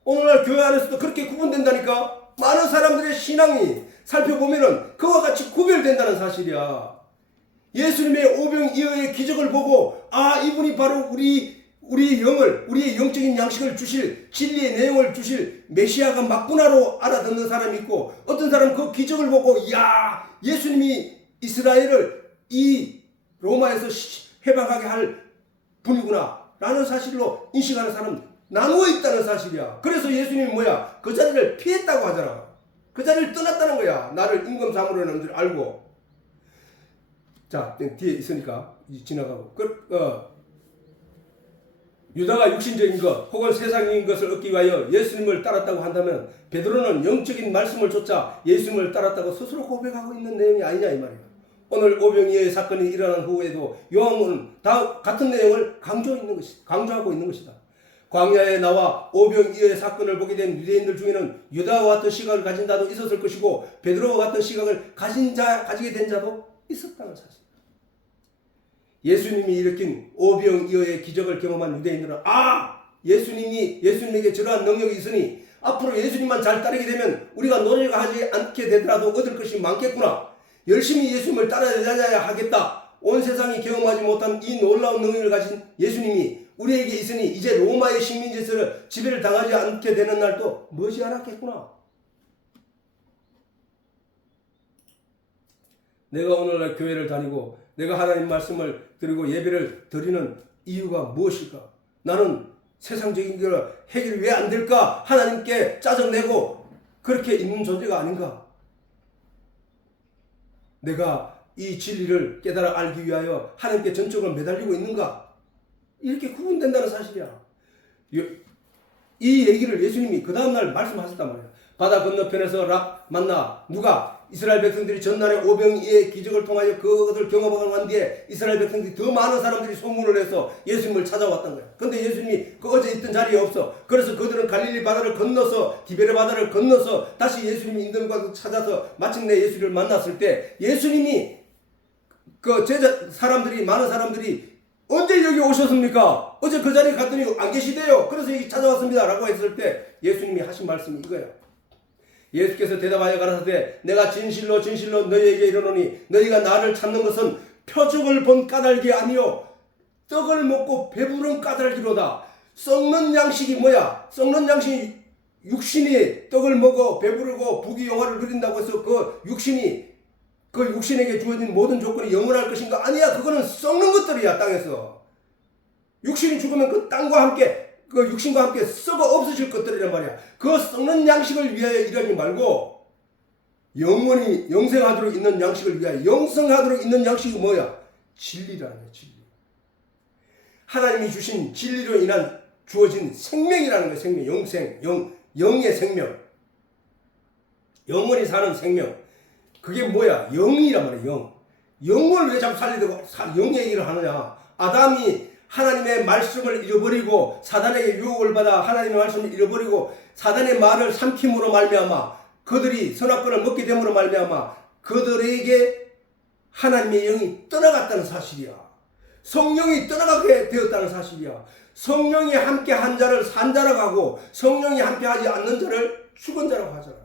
오늘날 교회 안에서도 그렇게 구분된다니까. 많은 사람들의 신앙이 살펴보면은 그와 같이 구별된다는 사실이야. 예수님의 오병이어의 기적을 보고 이분이 바로 우리의 영을, 우리의 영적인 양식을 주실, 진리의 내용을 주실 메시아가 맞구나로 알아듣는 사람이 있고, 어떤 사람은 그 기적을 보고 예수님이 이스라엘을 이 로마에서 해방하게 할 분이구나 라는 사실로 인식하는 사람은 나누어 있다는 사실이야. 그래서 예수님이 뭐야? 그 자리를 피했다고 하잖아. 그 자리를 떠났다는 거야. 나를 임금 삼으려는 줄 알고. 자, 뒤에 있으니까 지나가고. 유다가 육신적인 것 혹은 세상적인 것을 얻기 위하여 예수님을 따랐다고 한다면 베드로는 영적인 말씀을 쫓아 예수님을 따랐다고 스스로 고백하고 있는 내용이 아니냐 이 말이야. 오늘 오병이어의 사건이 일어난 후에도 요한은 다 같은 내용을 강조하고 있는 것이다. 광야에 나와 오병이어의 사건을 보게 된 유대인들 중에는 유다와 같은 시각을 가진 자도 있었을 것이고 베드로와 같은 시각을 가지게 된 자도 있었다는 사실. 예수님이 일으킨 오병이어의 기적을 경험한 유대인들은 예수님에게 저러한 능력이 있으니 앞으로 예수님만 잘 따르게 되면 우리가 노력을 하지 않게 되더라도 얻을 것이 많겠구나. 열심히 예수님을 따라다녀야 하겠다. 온 세상이 경험하지 못한 이 놀라운 능력을 가진 예수님이 우리에게 있으니 이제 로마의 식민지에서 지배를 당하지 않게 되는 날도 머지않았겠구나. 내가 오늘날 교회를 다니고 내가 하나님 말씀을 드리고 예배를 드리는 이유가 무엇일까? 나는 세상적인 걸 해결이 왜 안 될까? 하나님께 짜증내고 그렇게 있는 존재가 아닌가? 내가 이 진리를 깨달아 알기 위하여 하나님께 전적으로 매달리고 있는가? 이렇게 구분된다는 사실이야. 이 얘기를 예수님이 그 다음날 말씀하셨단 말이야. 바다 건너편에서 만나 누가 이스라엘 백성들이 전날에 오병이어의 기적을 통하여 그것을 경험하고 난 뒤에 이스라엘 백성들이 더 많은 사람들이 소문을 해서 예수님을 찾아왔던 거야. 근데 예수님이 그 어제 있던 자리에 없어. 그래서 그들은 갈릴리 바다를 건너서 디베레 바다를 건너서 다시 예수님이 인들과 찾아서 마침내 예수를 만났을 때 예수님이 그 많은 사람들이 언제 여기 오셨습니까? 어제 그 자리에 갔더니 안 계시대요. 그래서 여기 찾아왔습니다 라고 했을 때 예수님이 하신 말씀이 이거야. 예수께서 대답하여 가라사대 내가 진실로 너희에게 이르노니 너희가 나를 찾는 것은 표적을 본 까닭이 아니요 떡을 먹고 배부른 까닭이로다. 썩는 양식이 뭐야? 썩는 양식이 육신이 떡을 먹어 배부르고 부귀영화를 누린다고 해서 그 육신에게 주어진 모든 조건이 영원할 것인가? 아니야. 그거는 썩는 것들이야. 땅에서 육신이 죽으면 그 땅과 함께 그 육신과 함께 썩어 없어질 것들이란 말이야. 그 썩는 양식을 위하여 일하지 말고 영원히 영생하도록 있는 양식을 위하여 영생하도록 있는 양식이 뭐야? 진리라네. 진리. 하나님이 주신 진리로 인한 주어진 생명이라는 거야. 생명, 영생, 영의 생명, 영원히 사는 생명. 그게 뭐야? 영이란 말이야. 영을 왜 자꾸 살리려고 영 얘기를 하느냐? 아담이 하나님의 말씀을 잃어버리고 사단에게 유혹을 받아 하나님의 말씀을 잃어버리고 사단의 말을 삼킴으로 말미암아 그들이 선악과를 먹게 됨으로 말미암아 그들에게 하나님의 영이 떠나갔다는 사실이야. 성령이 떠나가게 되었다는 사실이야. 성령이 함께 한 자를 산 자라고 하고 성령이 함께 하지 않는 자를 죽은 자라고 하잖아.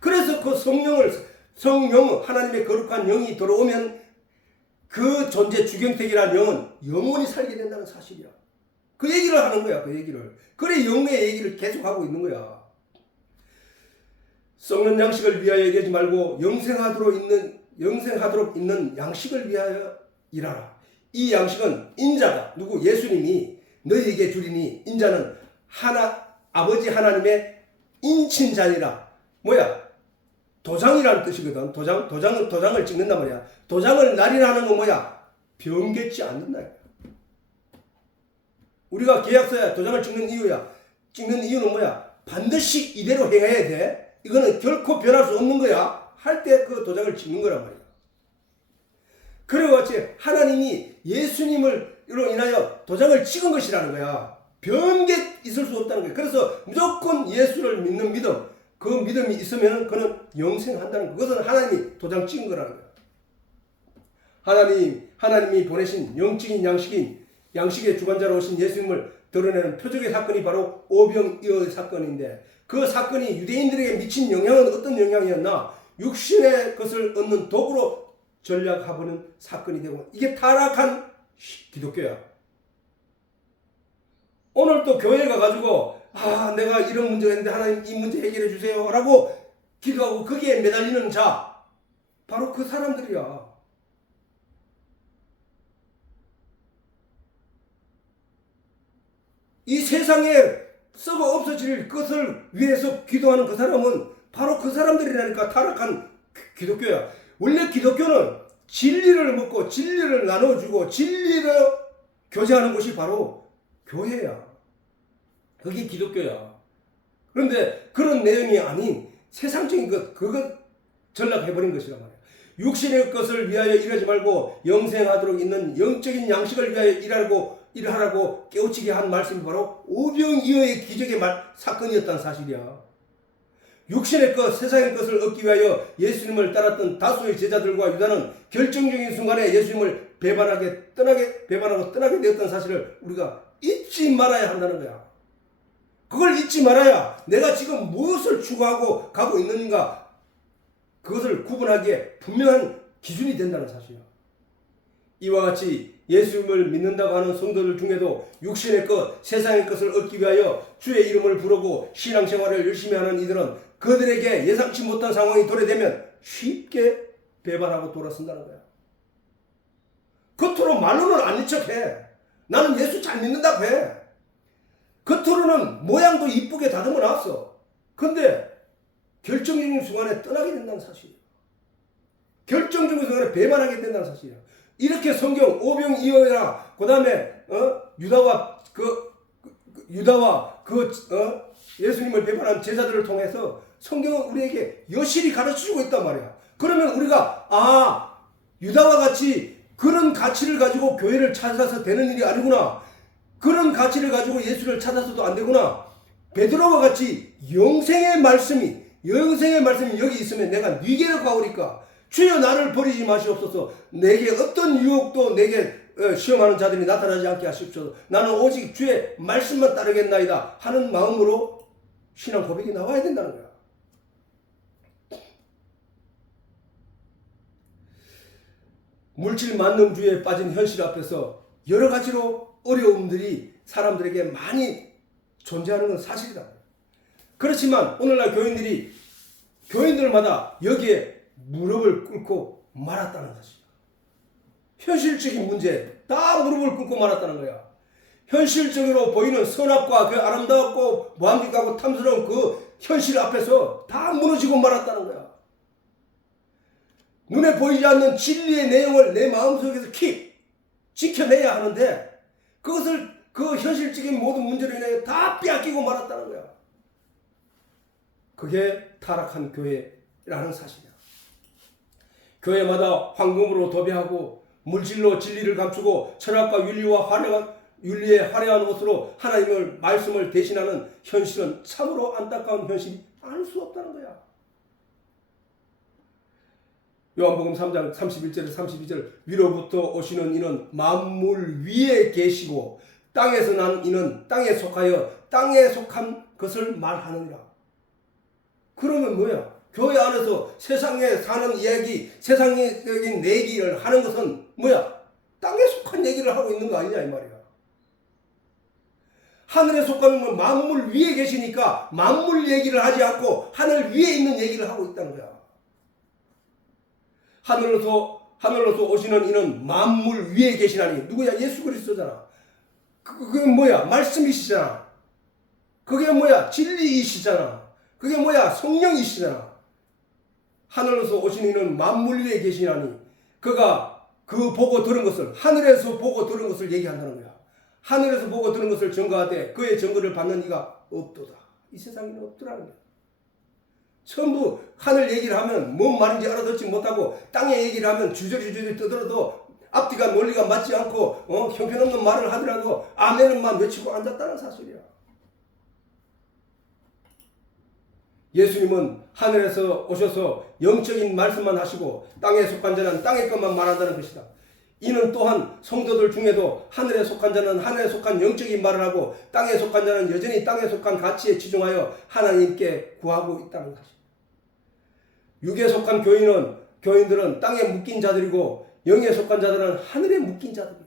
그래서 그 성령 하나님의 거룩한 영이 들어오면 그 존재 주경택이라는 영은 영원히 살게 된다는 사실이야. 그 얘기를 하는 거야. 그 얘기를. 그래 영의 얘기를 계속하고 있는 거야. 썩는 양식을 위하여 일하지 말고 영생하도록 있는 양식을 위하여 일하라. 이 양식은 인자가 누구 예수님이 너희에게 주리니 인자는 아버지 하나님의 인친자니라. 뭐야? 도장이라는 뜻이거든. 도장을 찍는단 말이야. 도장을 날인하는 건 뭐야? 변개치 않는다. 우리가 계약서에 도장을 찍는 이유는 뭐야? 반드시 이대로 행해야 돼. 이거는 결코 변할 수 없는 거야. 할 때 그 도장을 찍는 거란 말이야. 그리고 같이 하나님이 예수님으로 인하여 도장을 찍은 것이라는 거야. 변개 있을 수 없다는 거야. 그래서 무조건 예수를 믿는 믿음, 그 믿음이 있으면 그는 영생한다는 거. 그것은 하나님이 도장 찍은 거라는 거야. 하나님이 보내신 영적인 양식의 주관자로 오신 예수님을 드러내는 표적의 사건이 바로 오병이어의 사건인데, 그 사건이 유대인들에게 미친 영향은 어떤 영향이었나? 육신의 것을 얻는 도구로 전략해보는 사건이 되고, 이게 타락한 기독교야. 오늘 또 교회 가가지고 내가 이런 문제가 있는데 하나님 이 문제 해결해 주세요 라고 기도하고 거기에 매달리는 자, 바로 그 사람들이야. 이 세상에 썩어 없어질 것을 위해서 기도하는 그 사람은 바로 그 사람들이라니까. 타락한 기독교야. 원래 기독교는 진리를 먹고 진리를 나눠주고 진리를 교제하는 곳이 바로 교회야. 그게 기독교야. 그런데 그런 내용이 아닌 세상적인 그것 전락해버린 것이란 말이야. 육신의 것을 위하여 일하지 말고 영생하도록 있는 영적인 양식을 위하여 일하라고 깨우치게 한 말씀이 바로 오병이어의 기적의 사건이었다는 사실이야. 육신의 것, 세상의 것을 얻기 위하여 예수님을 따랐던 다수의 제자들과 유다는 결정적인 순간에 예수님을 배반하고 떠나게 되었던 사실을 우리가 잊지 말아야 한다는 거야. 그걸 잊지 말아야 내가 지금 무엇을 추구하고 가고 있는가, 그것을 구분하기에 분명한 기준이 된다는 사실이야. 이와 같이 예수님을 믿는다고 하는 성도들 중에도 육신의 것, 세상의 것을 얻기 위하여 주의 이름을 부르고 신앙생활을 열심히 하는 이들은 그들에게 예상치 못한 상황이 도래되면 쉽게 배반하고 돌아선다는 거야. 겉으로 말로는 아닌 척해. 나는 예수 잘 믿는다고 해. 겉으로는 모양도 이쁘게 다듬어 놨어. 근데 결정적인 순간에 떠나게 된다는 사실이야. 결정적인 순간에 배반하게 된다는 사실이야. 이렇게 성경 오병이어라, 그 다음에 유다와 예수님을 배반한 제자들을 통해서 성경은 우리에게 여실히 가르쳐주고 있단 말이야. 그러면 우리가 유다와 같이 그런 가치를 가지고 교회를 찾아서 되는 일이 아니구나. 그런 가치를 가지고 예수를 찾아서도 안 되구나. 베드로와 같이 영생의 말씀이 여기 있으면 내가 네게로 가오리까. 주여 나를 버리지 마시옵소서. 내게 어떤 유혹도 내게 시험하는 자들이 나타나지 않게 하십시오. 나는 오직 주의 말씀만 따르겠나이다 하는 마음으로 신앙 고백이 나와야 된다는 거야. 물질 만능주의에 빠진 현실 앞에서 여러 가지로 어려움들이 사람들에게 많이 존재하는 건 사실이다. 그렇지만 오늘날 교인들마다 여기에 무릎을 꿇고 말았다는 것이다. 현실적인 문제 다 무릎을 꿇고 말았다는 거야. 현실적으로 보이는 선악과 그 아름답고 무한기가고 탐스러운 그 현실 앞에서 다 무너지고 말았다는 거야. 눈에 보이지 않는 진리의 내용을 내 마음속에서 지켜내야 하는데 그것을 그 현실적인 모든 문제로 인해 다 빼앗기고 말았다는 거야. 그게 타락한 교회라는 사실이야. 교회마다 황금으로 도배하고 물질로 진리를 감추고 철학과 윤리의 화려한 옷으로 하나님의 말씀을 대신하는 현실은 참으로 안타까운 현실이 아닐 수 없다는 거야. 요한복음 3장 31절에 32절 위로부터 오시는 이는 만물 위에 계시고 땅에서 난 이는 땅에 속하여 땅에 속한 것을 말하느니라. 그러면 뭐야? 교회 안에서 세상에 사는 이야기, 세상적인 내기를 하는 것은 뭐야? 땅에 속한 얘기를 하고 있는 거 아니냐 이 말이야. 하늘에 속하는 건 만물 위에 계시니까 만물 얘기를 하지 않고 하늘 위에 있는 얘기를 하고 있다는 거야. 하늘로서 오시는 이는 만물 위에 계시나니. 누구야? 예수 그리스도잖아. 그게 뭐야? 말씀이시잖아. 그게 뭐야? 진리이시잖아. 그게 뭐야? 성령이시잖아. 하늘로서 오시는 이는 만물 위에 계시나니. 그가 그 보고 들은 것을, 하늘에서 보고 들은 것을 얘기한다는 거야. 하늘에서 보고 들은 것을 증거하되 그의 증거를 받는 이가 없도다. 이 세상에는 없더라는 거야. 전부 하늘 얘기를 하면 뭔 말인지 알아듣지 못하고 땅의 얘기를 하면 주저리 떠들어도 앞뒤가 논리가 맞지 않고 형편없는 말을 하더라도 아멘은만 외치고 앉았다는 사실이야. 예수님은 하늘에서 오셔서 영적인 말씀만 하시고 땅에 속한 자는 땅의 것만 말한다는 것이다. 이는 또한 성도들 중에도 하늘에 속한 자는 하늘에 속한 영적인 말을 하고 땅에 속한 자는 여전히 땅에 속한 가치에 치중하여 하나님께 구하고 있다는 것이다. 육에 속한 교인들은 땅에 묶인 자들이고 영에 속한 자들은 하늘에 묶인 자들이다.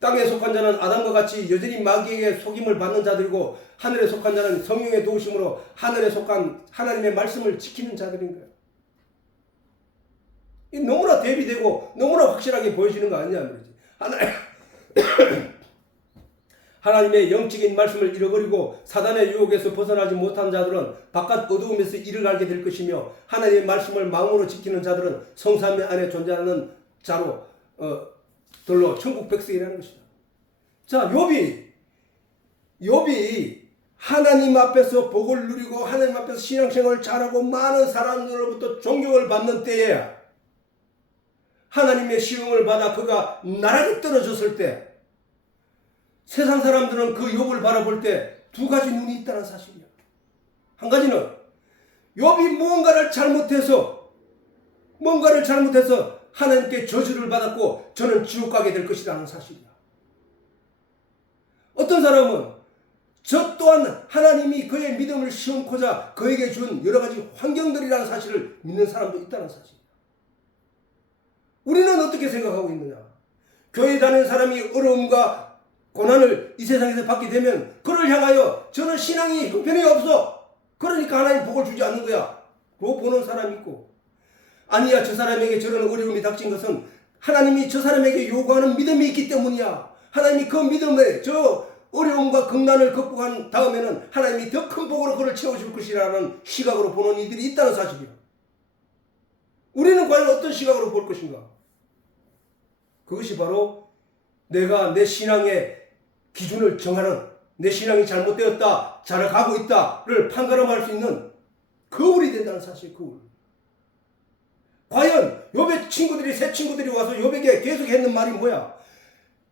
땅에 속한 자는 아담과 같이 여전히 마귀에게 속임을 받는 자들이고 하늘에 속한 자는 성령의 도우심으로 하늘에 속한 하나님의 말씀을 지키는 자들인 거예요. 이 너무나 대비되고 너무나 확실하게 보여지는 거 아니냐 말이지. 하나님의 영적인 말씀을 잃어버리고 사단의 유혹에서 벗어나지 못한 자들은 바깥 어두움에서 이를 알게 될 것이며 하나님의 말씀을 마음으로 지키는 자들은 성삼위 안에 존재하는 자로 들로 천국 백성이라는 것이다. 자, 욥이 하나님 앞에서 복을 누리고 하나님 앞에서 신앙생활을 잘하고 많은 사람들로부터 존경을 받는 때에 하나님의 시험을 받아 그가 나락에 떨어졌을 때 세상 사람들은 그 욥을 바라볼 때 두 가지 눈이 있다는 사실이야. 한 가지는 욥이 뭔가를 잘못해서 하나님께 저주를 받았고 저는 지옥 가게 될 것이라는 사실이야. 어떤 사람은 저 또한 하나님이 그의 믿음을 시험코자 그에게 준 여러 가지 환경들이라는 사실을 믿는 사람도 있다는 사실이야. 우리는 어떻게 생각하고 있느냐? 교회 다니는 사람이 어려움과 고난을 이 세상에서 받게 되면 그를 향하여 저는 신앙이 형편이 없어. 그러니까 하나님 복을 주지 않는 거야. 그거 보는 사람이 있고, 아니야, 저 사람에게 저런 어려움이 닥친 것은 하나님이 저 사람에게 요구하는 믿음이 있기 때문이야. 하나님이 그 믿음에 저 어려움과 극난을 극복한 다음에는 하나님이 더 큰 복으로 그를 채워줄 것이라는 시각으로 보는 이들이 있다는 사실이야. 우리는 과연 어떤 시각으로 볼 것인가? 그것이 바로 내가 내 신앙의 기준을 정하는, 내 신앙이 잘못되었다, 잘가고 있다를 판가름할 수 있는 거울이 된다는 사실. 거울. 과연 욥의 친구들이, 새 친구들이 와서 욥에게 계속 했는 말이 뭐야?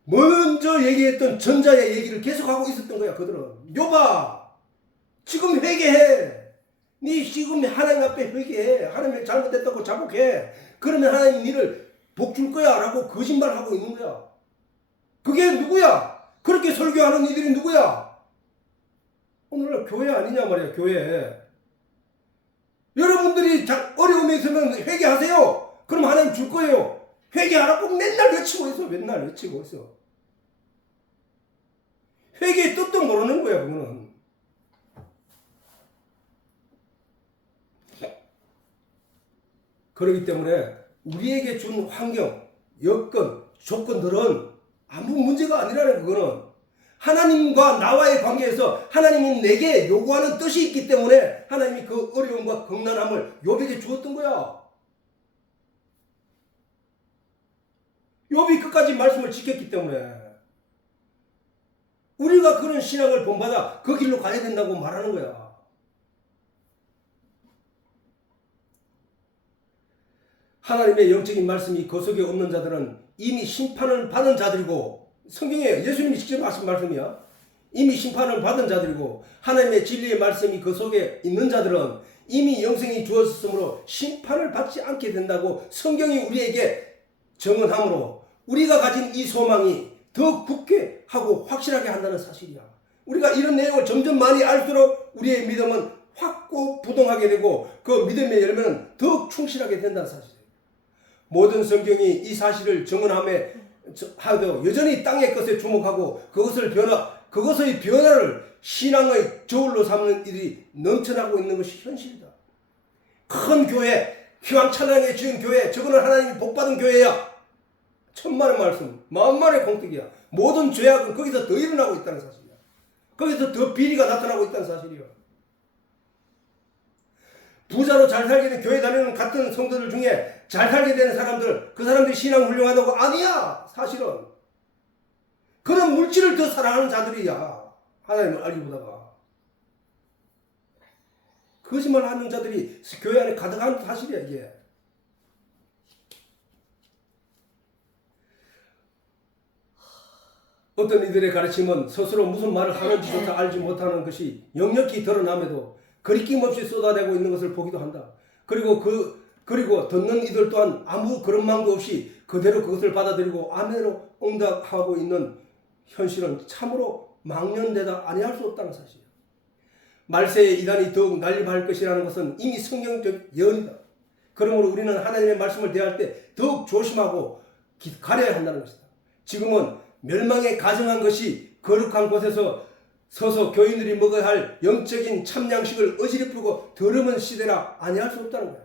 먼저 얘기했던 전자의 얘기를 계속하고 있었던 거야. 그들은 욥아, 지금 회개해. 네 지금 하나님 앞에 회개해. 하나님이 잘못했다고 자복해. 그러면 하나님 니를 복 줄 거야 라고 거짓말하고 있는 거야. 그게 누구야? 그렇게 설교하는 이들이 누구야? 오늘날 교회 아니냐 말이야. 교회. 여러분들이 어려움이 있으면 회개하세요. 그럼 하나님 줄 거예요. 회개하라고 맨날 외치고 있어. 맨날 외치고 있어. 회개의 뜻도 모르는 거야. 그거는. 그렇기 때문에 우리에게 준 환경, 여건, 조건들은 아무 문제가 아니라는 그거는 하나님과 나와의 관계에서 하나님이 내게 요구하는 뜻이 있기 때문에 하나님이 그 어려움과 극난함을 욥에게 주었던 거야. 욥이 끝까지 말씀을 지켰기 때문에 우리가 그런 신앙을 본받아 그 길로 가야 된다고 말하는 거야. 하나님의 영적인 말씀이 그 속에 없는 자들은 이미 심판을 받은 자들이고, 성경에 예수님이 직접 하신 말씀이야. 이미 심판을 받은 자들이고 하나님의 진리의 말씀이 그 속에 있는 자들은 이미 영생이 주어졌으므로 심판을 받지 않게 된다고 성경이 우리에게 정언하므로 우리가 가진 이 소망이 더 굳게 하고 확실하게 한다는 사실이야. 우리가 이런 내용을 점점 많이 알수록 우리의 믿음은 확고부동하게 되고 그 믿음의 열매는 더욱 충실하게 된다는 사실이에요. 모든 성경이 이 사실을 증언함에 하도 여전히 땅의 것에 주목하고 그것의 변화를 신앙의 저울로 삼는 일이 넘쳐나고 있는 것이 현실이다. 큰 교회, 휘황찬란하게 지은 교회, 저거는 하나님이 복받은 교회야. 천만의 말씀, 만만의 공덕이야. 모든 죄악은 거기서 더 일어나고 있다는 사실이야. 거기서 더 비리가 나타나고 있다는 사실이야. 부자로 잘 살게 된 교회 다니는 같은 성도들 중에 잘 살게 되는 사람들, 그 사람들이 신앙 훌륭하다고? 아니야. 사실은 그런 물질을 더 사랑하는 자들이야. 하나님을 알기보다가 거짓말하는 자들이 교회 안에 가득한 사실이야. 이게 어떤 이들의 가르침은 스스로 무슨 말을 하는지조차 알지 못하는 것이 역력히 드러남에도 거리낌 없이 쏟아내고 있는 것을 보기도 한다. 그리고 듣는 이들 또한 아무 그런 마음도 없이 그대로 그것을 받아들이고 아멘으로 응답하고 있는 현실은 참으로 망연되다 아니할 수 없다는 사실이야. 말세의 이단이 더욱 난립할 것이라는 것은 이미 성경적 예언이다. 그러므로 우리는 하나님의 말씀을 대할 때 더욱 조심하고 가려야 한다는 것이다. 지금은 멸망에 가정한 것이 거룩한 곳에서 서서 교인들이 먹어야 할 영적인 참양식을 어지럽히고 더러운 시대라 아니할 수 없다는 거야.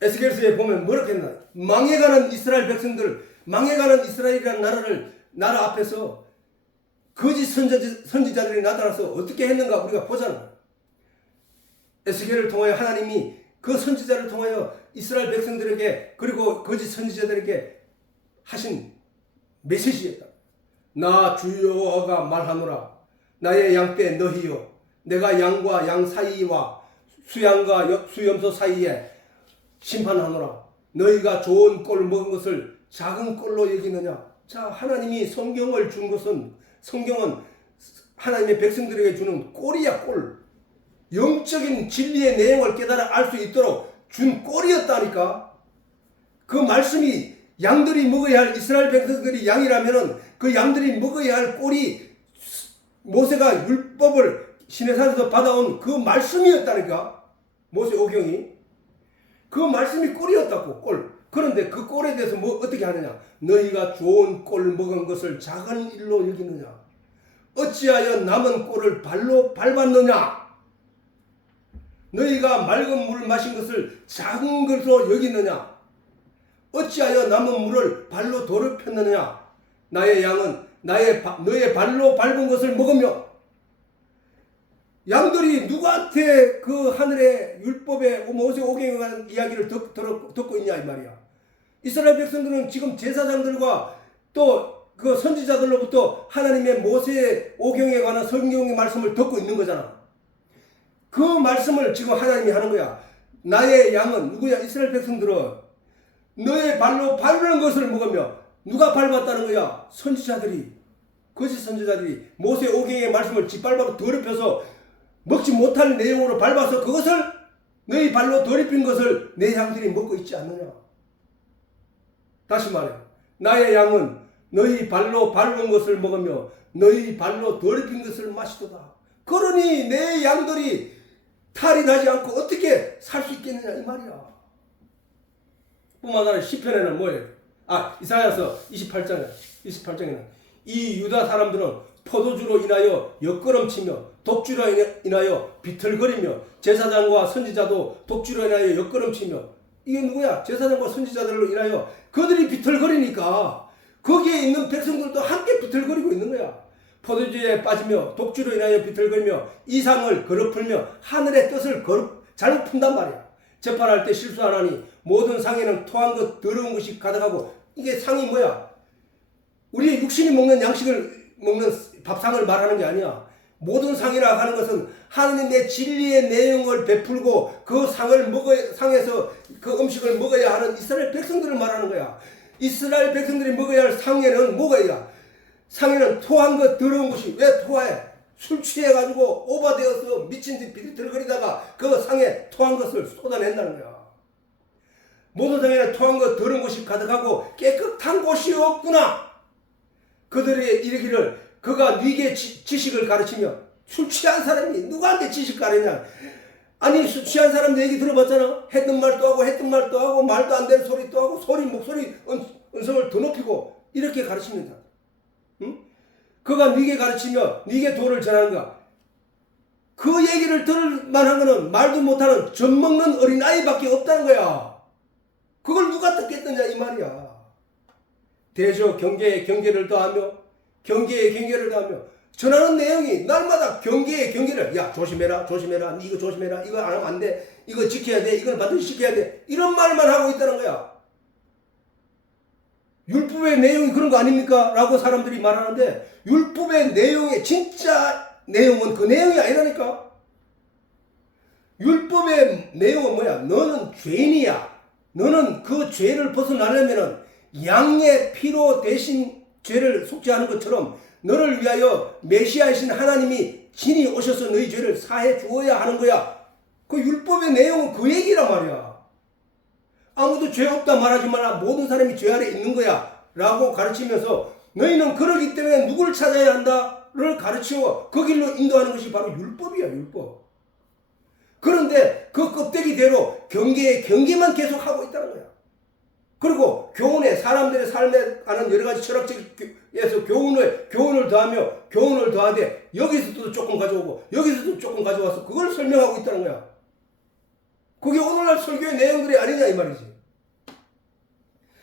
에스겔서에 보면 뭐라고 했나? 망해가는 이스라엘 백성들, 망해가는 이스라엘이라는 나라 앞에서 거짓 선지자들이 나타나서 어떻게 했는가 우리가 보잖아. 에스겔을 통하여 하나님이 그 선지자를 통하여 이스라엘 백성들에게 그리고 거짓 선지자들에게 하신 메시지였다. 나 주 여호와가 말하노라. 나의 양떼 너희여, 내가 양과 양 사이와 수양과 수염소 사이에 심판하노라. 너희가 좋은 꼴 먹은 것을 작은 꼴로 여기느냐. 자, 하나님이 성경을 준 것은, 성경은 하나님의 백성들에게 주는 꼴이야. 꼴. 영적인 진리의 내용을 깨달아 알 수 있도록 준 꼴이었다니까. 그 말씀이 양들이 먹어야 할, 이스라엘 백성들이 양이라면은 그 양들이 먹어야 할 꼴이 모세가 율법을 시내산에서 받아온 그 말씀이었다니까. 모세 오경이 그 말씀이 꼴이었다고. 꼴. 그런데 그 꼴에 대해서 뭐 어떻게 하느냐. 너희가 좋은 꼴 먹은 것을 작은 일로 여기느냐. 어찌하여 남은 꼴을 발로 밟았느냐. 너희가 맑은 물을 마신 것을 작은 것으로 여기느냐. 어찌하여 남은 물을 발로 더럽혔느냐. 나의 양은 너의 발로 밟은 것을 먹으며. 양들이 누구한테 그 하늘의 율법의 모세 오경에 관한 이야기를 듣고 있냐 이 말이야. 이스라엘 백성들은 지금 제사장들과 또 그 선지자들로부터 하나님의 모세 오경에 관한 성경의 말씀을 듣고 있는 거잖아. 그 말씀을 지금 하나님이 하는 거야. 나의 양은 누구야? 이스라엘 백성들은 너의 발로 밟는 것을 먹으며. 누가 밟았다는 거야? 선지자들이, 거짓 선지자들이 모세 오경의 말씀을 짓밟아서 더럽혀서 먹지 못할 내용으로 밟아서 그것을 너희 발로 더럽힌 것을 내 양들이 먹고 있지 않느냐. 다시 말해, 나의 양은 너희 발로 밟은 것을 먹으며 너희 발로 더럽힌 것을 마시도다. 그러니 내 양들이 탈이 나지 않고 어떻게 살 수 있겠느냐 이 말이야. 뿐만 아니라 시편에는 뭐예요? 이사야서 28장에는 이 유다 사람들은 포도주로 인하여 엿걸음치며 독주로 인하여 비틀거리며 제사장과 선지자도 독주로 인하여 엿걸음치며. 이게 누구야? 제사장과 선지자들로 인하여 그들이 비틀거리니까 거기에 있는 백성들도 함께 비틀거리고 있는 거야. 포도주에 빠지며 독주로 인하여 비틀거리며 이상을 거듭풀며 하늘의 뜻을 잘못 푼단 말이야. 재판할 때 실수하나니 모든 상에는 토한 것 더러운 것이 가득하고. 이게 상이 뭐야? 우리의 육신이 먹는 양식을 먹는 밥상을 말하는 게 아니야. 모든 상이라 하는 것은 하나님의 진리의 내용을 베풀고 그 상에서 그 음식을 먹어야 하는 이스라엘 백성들을 말하는 거야. 이스라엘 백성들이 먹어야 할 상에는 뭐가야? 상에는 토한 것 더러운 것이. 왜 토해? 술 취해가지고 오바되어서 미친 듯 비틀거리다가 그 상에 토한 것을 쏟아낸다는 거야. 모든 상에는 토한 것 더러운 것이 가득하고 깨끗한 곳이 없구나. 그들이 이르기를 그가 네게 지식을 가르치며. 술 취한 사람이 누구한테 지식 가르치냐. 아니 술 취한 사람 얘기 들어봤잖아. 했던 말도 하고 했던 말도 하고 말도 안 되는 소리 또 하고 목소리 음성을 더 높이고 이렇게 가르칩니다. 응? 그가 네게 가르치며 네게 도를 전하는가. 그 얘기를 들을 만한 거는 말도 못하는 젖먹는 어린아이밖에 없다는 거야. 그걸 누가 듣겠느냐 이 말이야. 대저 경계에 경계를 더하며 경계에 경계를 더하며 전하는 내용이 날마다 경계에 경계를 야 조심해라 조심해라 이거 조심해라 이거 안 하면 안 돼 이거 지켜야 돼 이걸 반드시 지켜야 돼 이런 말만 하고 있다는 거야. 율법의 내용이 그런 거 아닙니까? 라고 사람들이 말하는데 율법의 내용의 진짜 내용은 그 내용이 아니라니까. 율법의 내용은 뭐야? 너는 죄인이야. 너는 그 죄를 벗어나려면은 양의 피로 대신 죄를 속죄하는 것처럼 너를 위하여 메시아이신 하나님이 친히 오셔서 너희 죄를 사해 주어야 하는 거야. 그 율법의 내용은 그 얘기란 말이야. 아무도 죄 없다 말하지 말라. 모든 사람이 죄 아래 있는 거야. 라고 가르치면서 너희는 그러기 때문에 누구를 찾아야 한다를 가르치고 그 길로 인도하는 것이 바로 율법이야. 율법. 그런데 그 껍데기대로 경계만 계속 하고 있다는 거야. 그리고 교훈에 사람들의 삶에 관한 여러 가지 철학적에서 교훈을 더하며 교훈을 더하되 여기서도 조금 가져오고 여기서도 조금 가져와서 그걸 설명하고 있다는 거야. 그게 오늘날 설교의 내용들이 아니냐 이 말이지.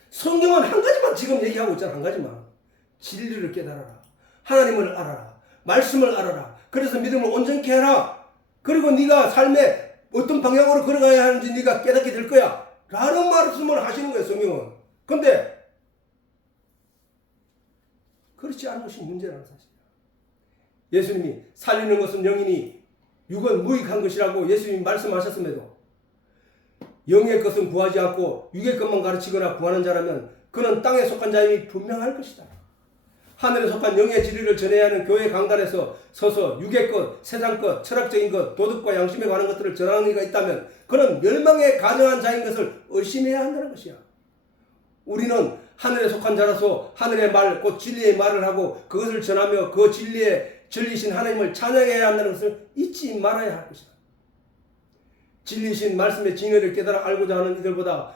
성경은 한 가지만 지금 얘기하고 있잖아. 한 가지만. 진리를 깨달아라. 하나님을 알아라. 말씀을 알아라. 그래서 믿음을 온전케 하라. 그리고 네가 삶에 어떤 방향으로 걸어가야 하는지 네가 깨닫게 될 거야. 라는 말씀을 하시는 거예요. 성경은. 근데 그렇지 않은 것이 문제라는 사실이야. 예수님이 살리는 것은 영이니 육은 무익한 것이라고 예수님이 말씀하셨음에도 영의 것은 구하지 않고 육의 것만 가르치거나 구하는 자라면 그는 땅에 속한 자임이 분명할 것이다. 하늘에 속한 영의 진리를 전해야 하는 교회 강단에서 서서 육의 것, 세상 것, 철학적인 것, 도덕과 양심에 관한 것들을 전하는 이가 있다면 그는 멸망에 관여한 자인 것을 의심해야 한다는 것이야. 우리는 하늘에 속한 자라서 하늘의 말, 곧 진리의 말을 하고 그것을 전하며 그 진리의 진리신 하나님을 찬양해야 한다는 것을 잊지 말아야 할 것이다. 진리신 말씀의 진리를 깨달아 알고자 하는 이들보다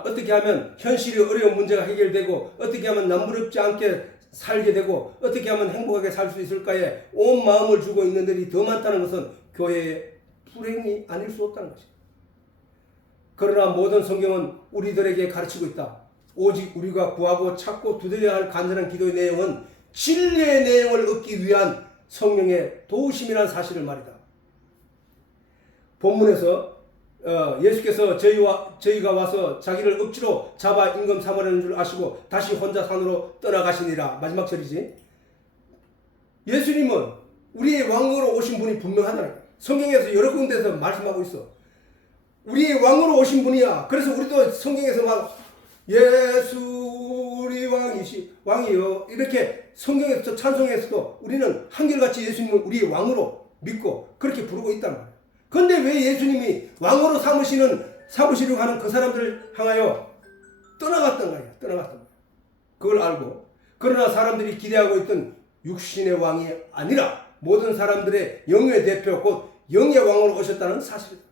어떻게 하면 현실이 어려운 문제가 해결되고 어떻게 하면 남부럽지 않게 살게 되고 어떻게 하면 행복하게 살 수 있을까에 온 마음을 주고 있는 들이 더 많다는 것은 교회의 불행이 아닐 수 없다는 것입니다. 그러나 모든 성경은 우리들에게 가르치고 있다. 오직 우리가 구하고 찾고 두드려야 할 간절한 기도의 내용은 진리의 내용을 얻기 위한 성령의 도우심이라는 사실을 말이다. 본문에서 예수께서 저희가 와서 자기를 억지로 잡아 임금 삼으려는 줄 아시고 다시 혼자 산으로 떠나가시니라. 마지막 절이지. 예수님은 우리의 왕으로 오신 분이 분명하다. 성경에서 여러 군데서 말씀하고 있어. 우리의 왕으로 오신 분이야. 그래서 우리도 성경에서 막 예수 우리 왕이요 이렇게 성경에서 찬송에서도 우리는 한결같이 예수님을 우리의 왕으로 믿고 그렇게 부르고 있단 말이야. 그런데 왜 예수님이 왕으로 삼으시려고 하는 그 사람들을 향하여 떠나갔던 거야. 그걸 알고 그러나 사람들이 기대하고 있던 육신의 왕이 아니라 모든 사람들의 영의 대표 곧 영의 왕으로 오셨다는 사실이다.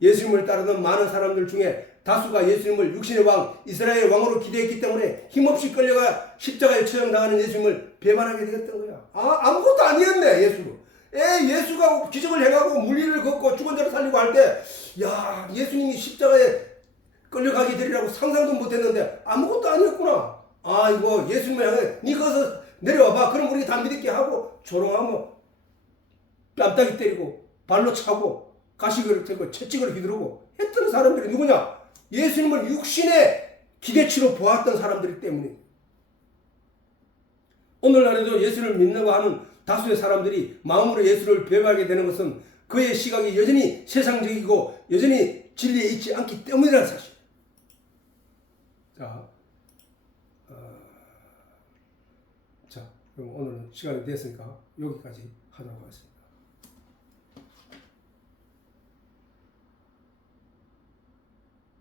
예수님을 따르는 많은 사람들 중에 다수가 예수님을 육신의 왕, 이스라엘 왕으로 기대했기 때문에 힘없이 끌려가 십자가에 처형당하는 예수님을 배반하게 되었던 거야. 아무것도 아니었네, 예수가 기적을 행하고 물리를 걷고 죽은 자를 살리고 할 때, 예수님이 십자가에 끌려가게 되리라고 상상도 못했는데 아무것도 아니었구나. 이거 예수님을 향해 니 거기서 내려와봐. 그럼 우리가 다 믿을게 하고 조롱하며 뺨따기 때리고 발로 차고 가시를 들고 채찍을 휘두르고 했던 사람들이 누구냐? 예수님을 육신의 기대치로 보았던 사람들이기 때문에 오늘날에도 예수를 믿는다고 하는 다수의 사람들이 마음으로 예수를 배반하게 되는 것은 그의 시각이 여전히 세상적이고 여전히 진리에 있지 않기 때문이라는 사실. 자, 그럼 오늘은 시간이 됐으니까 여기까지 하도록 하겠습니다.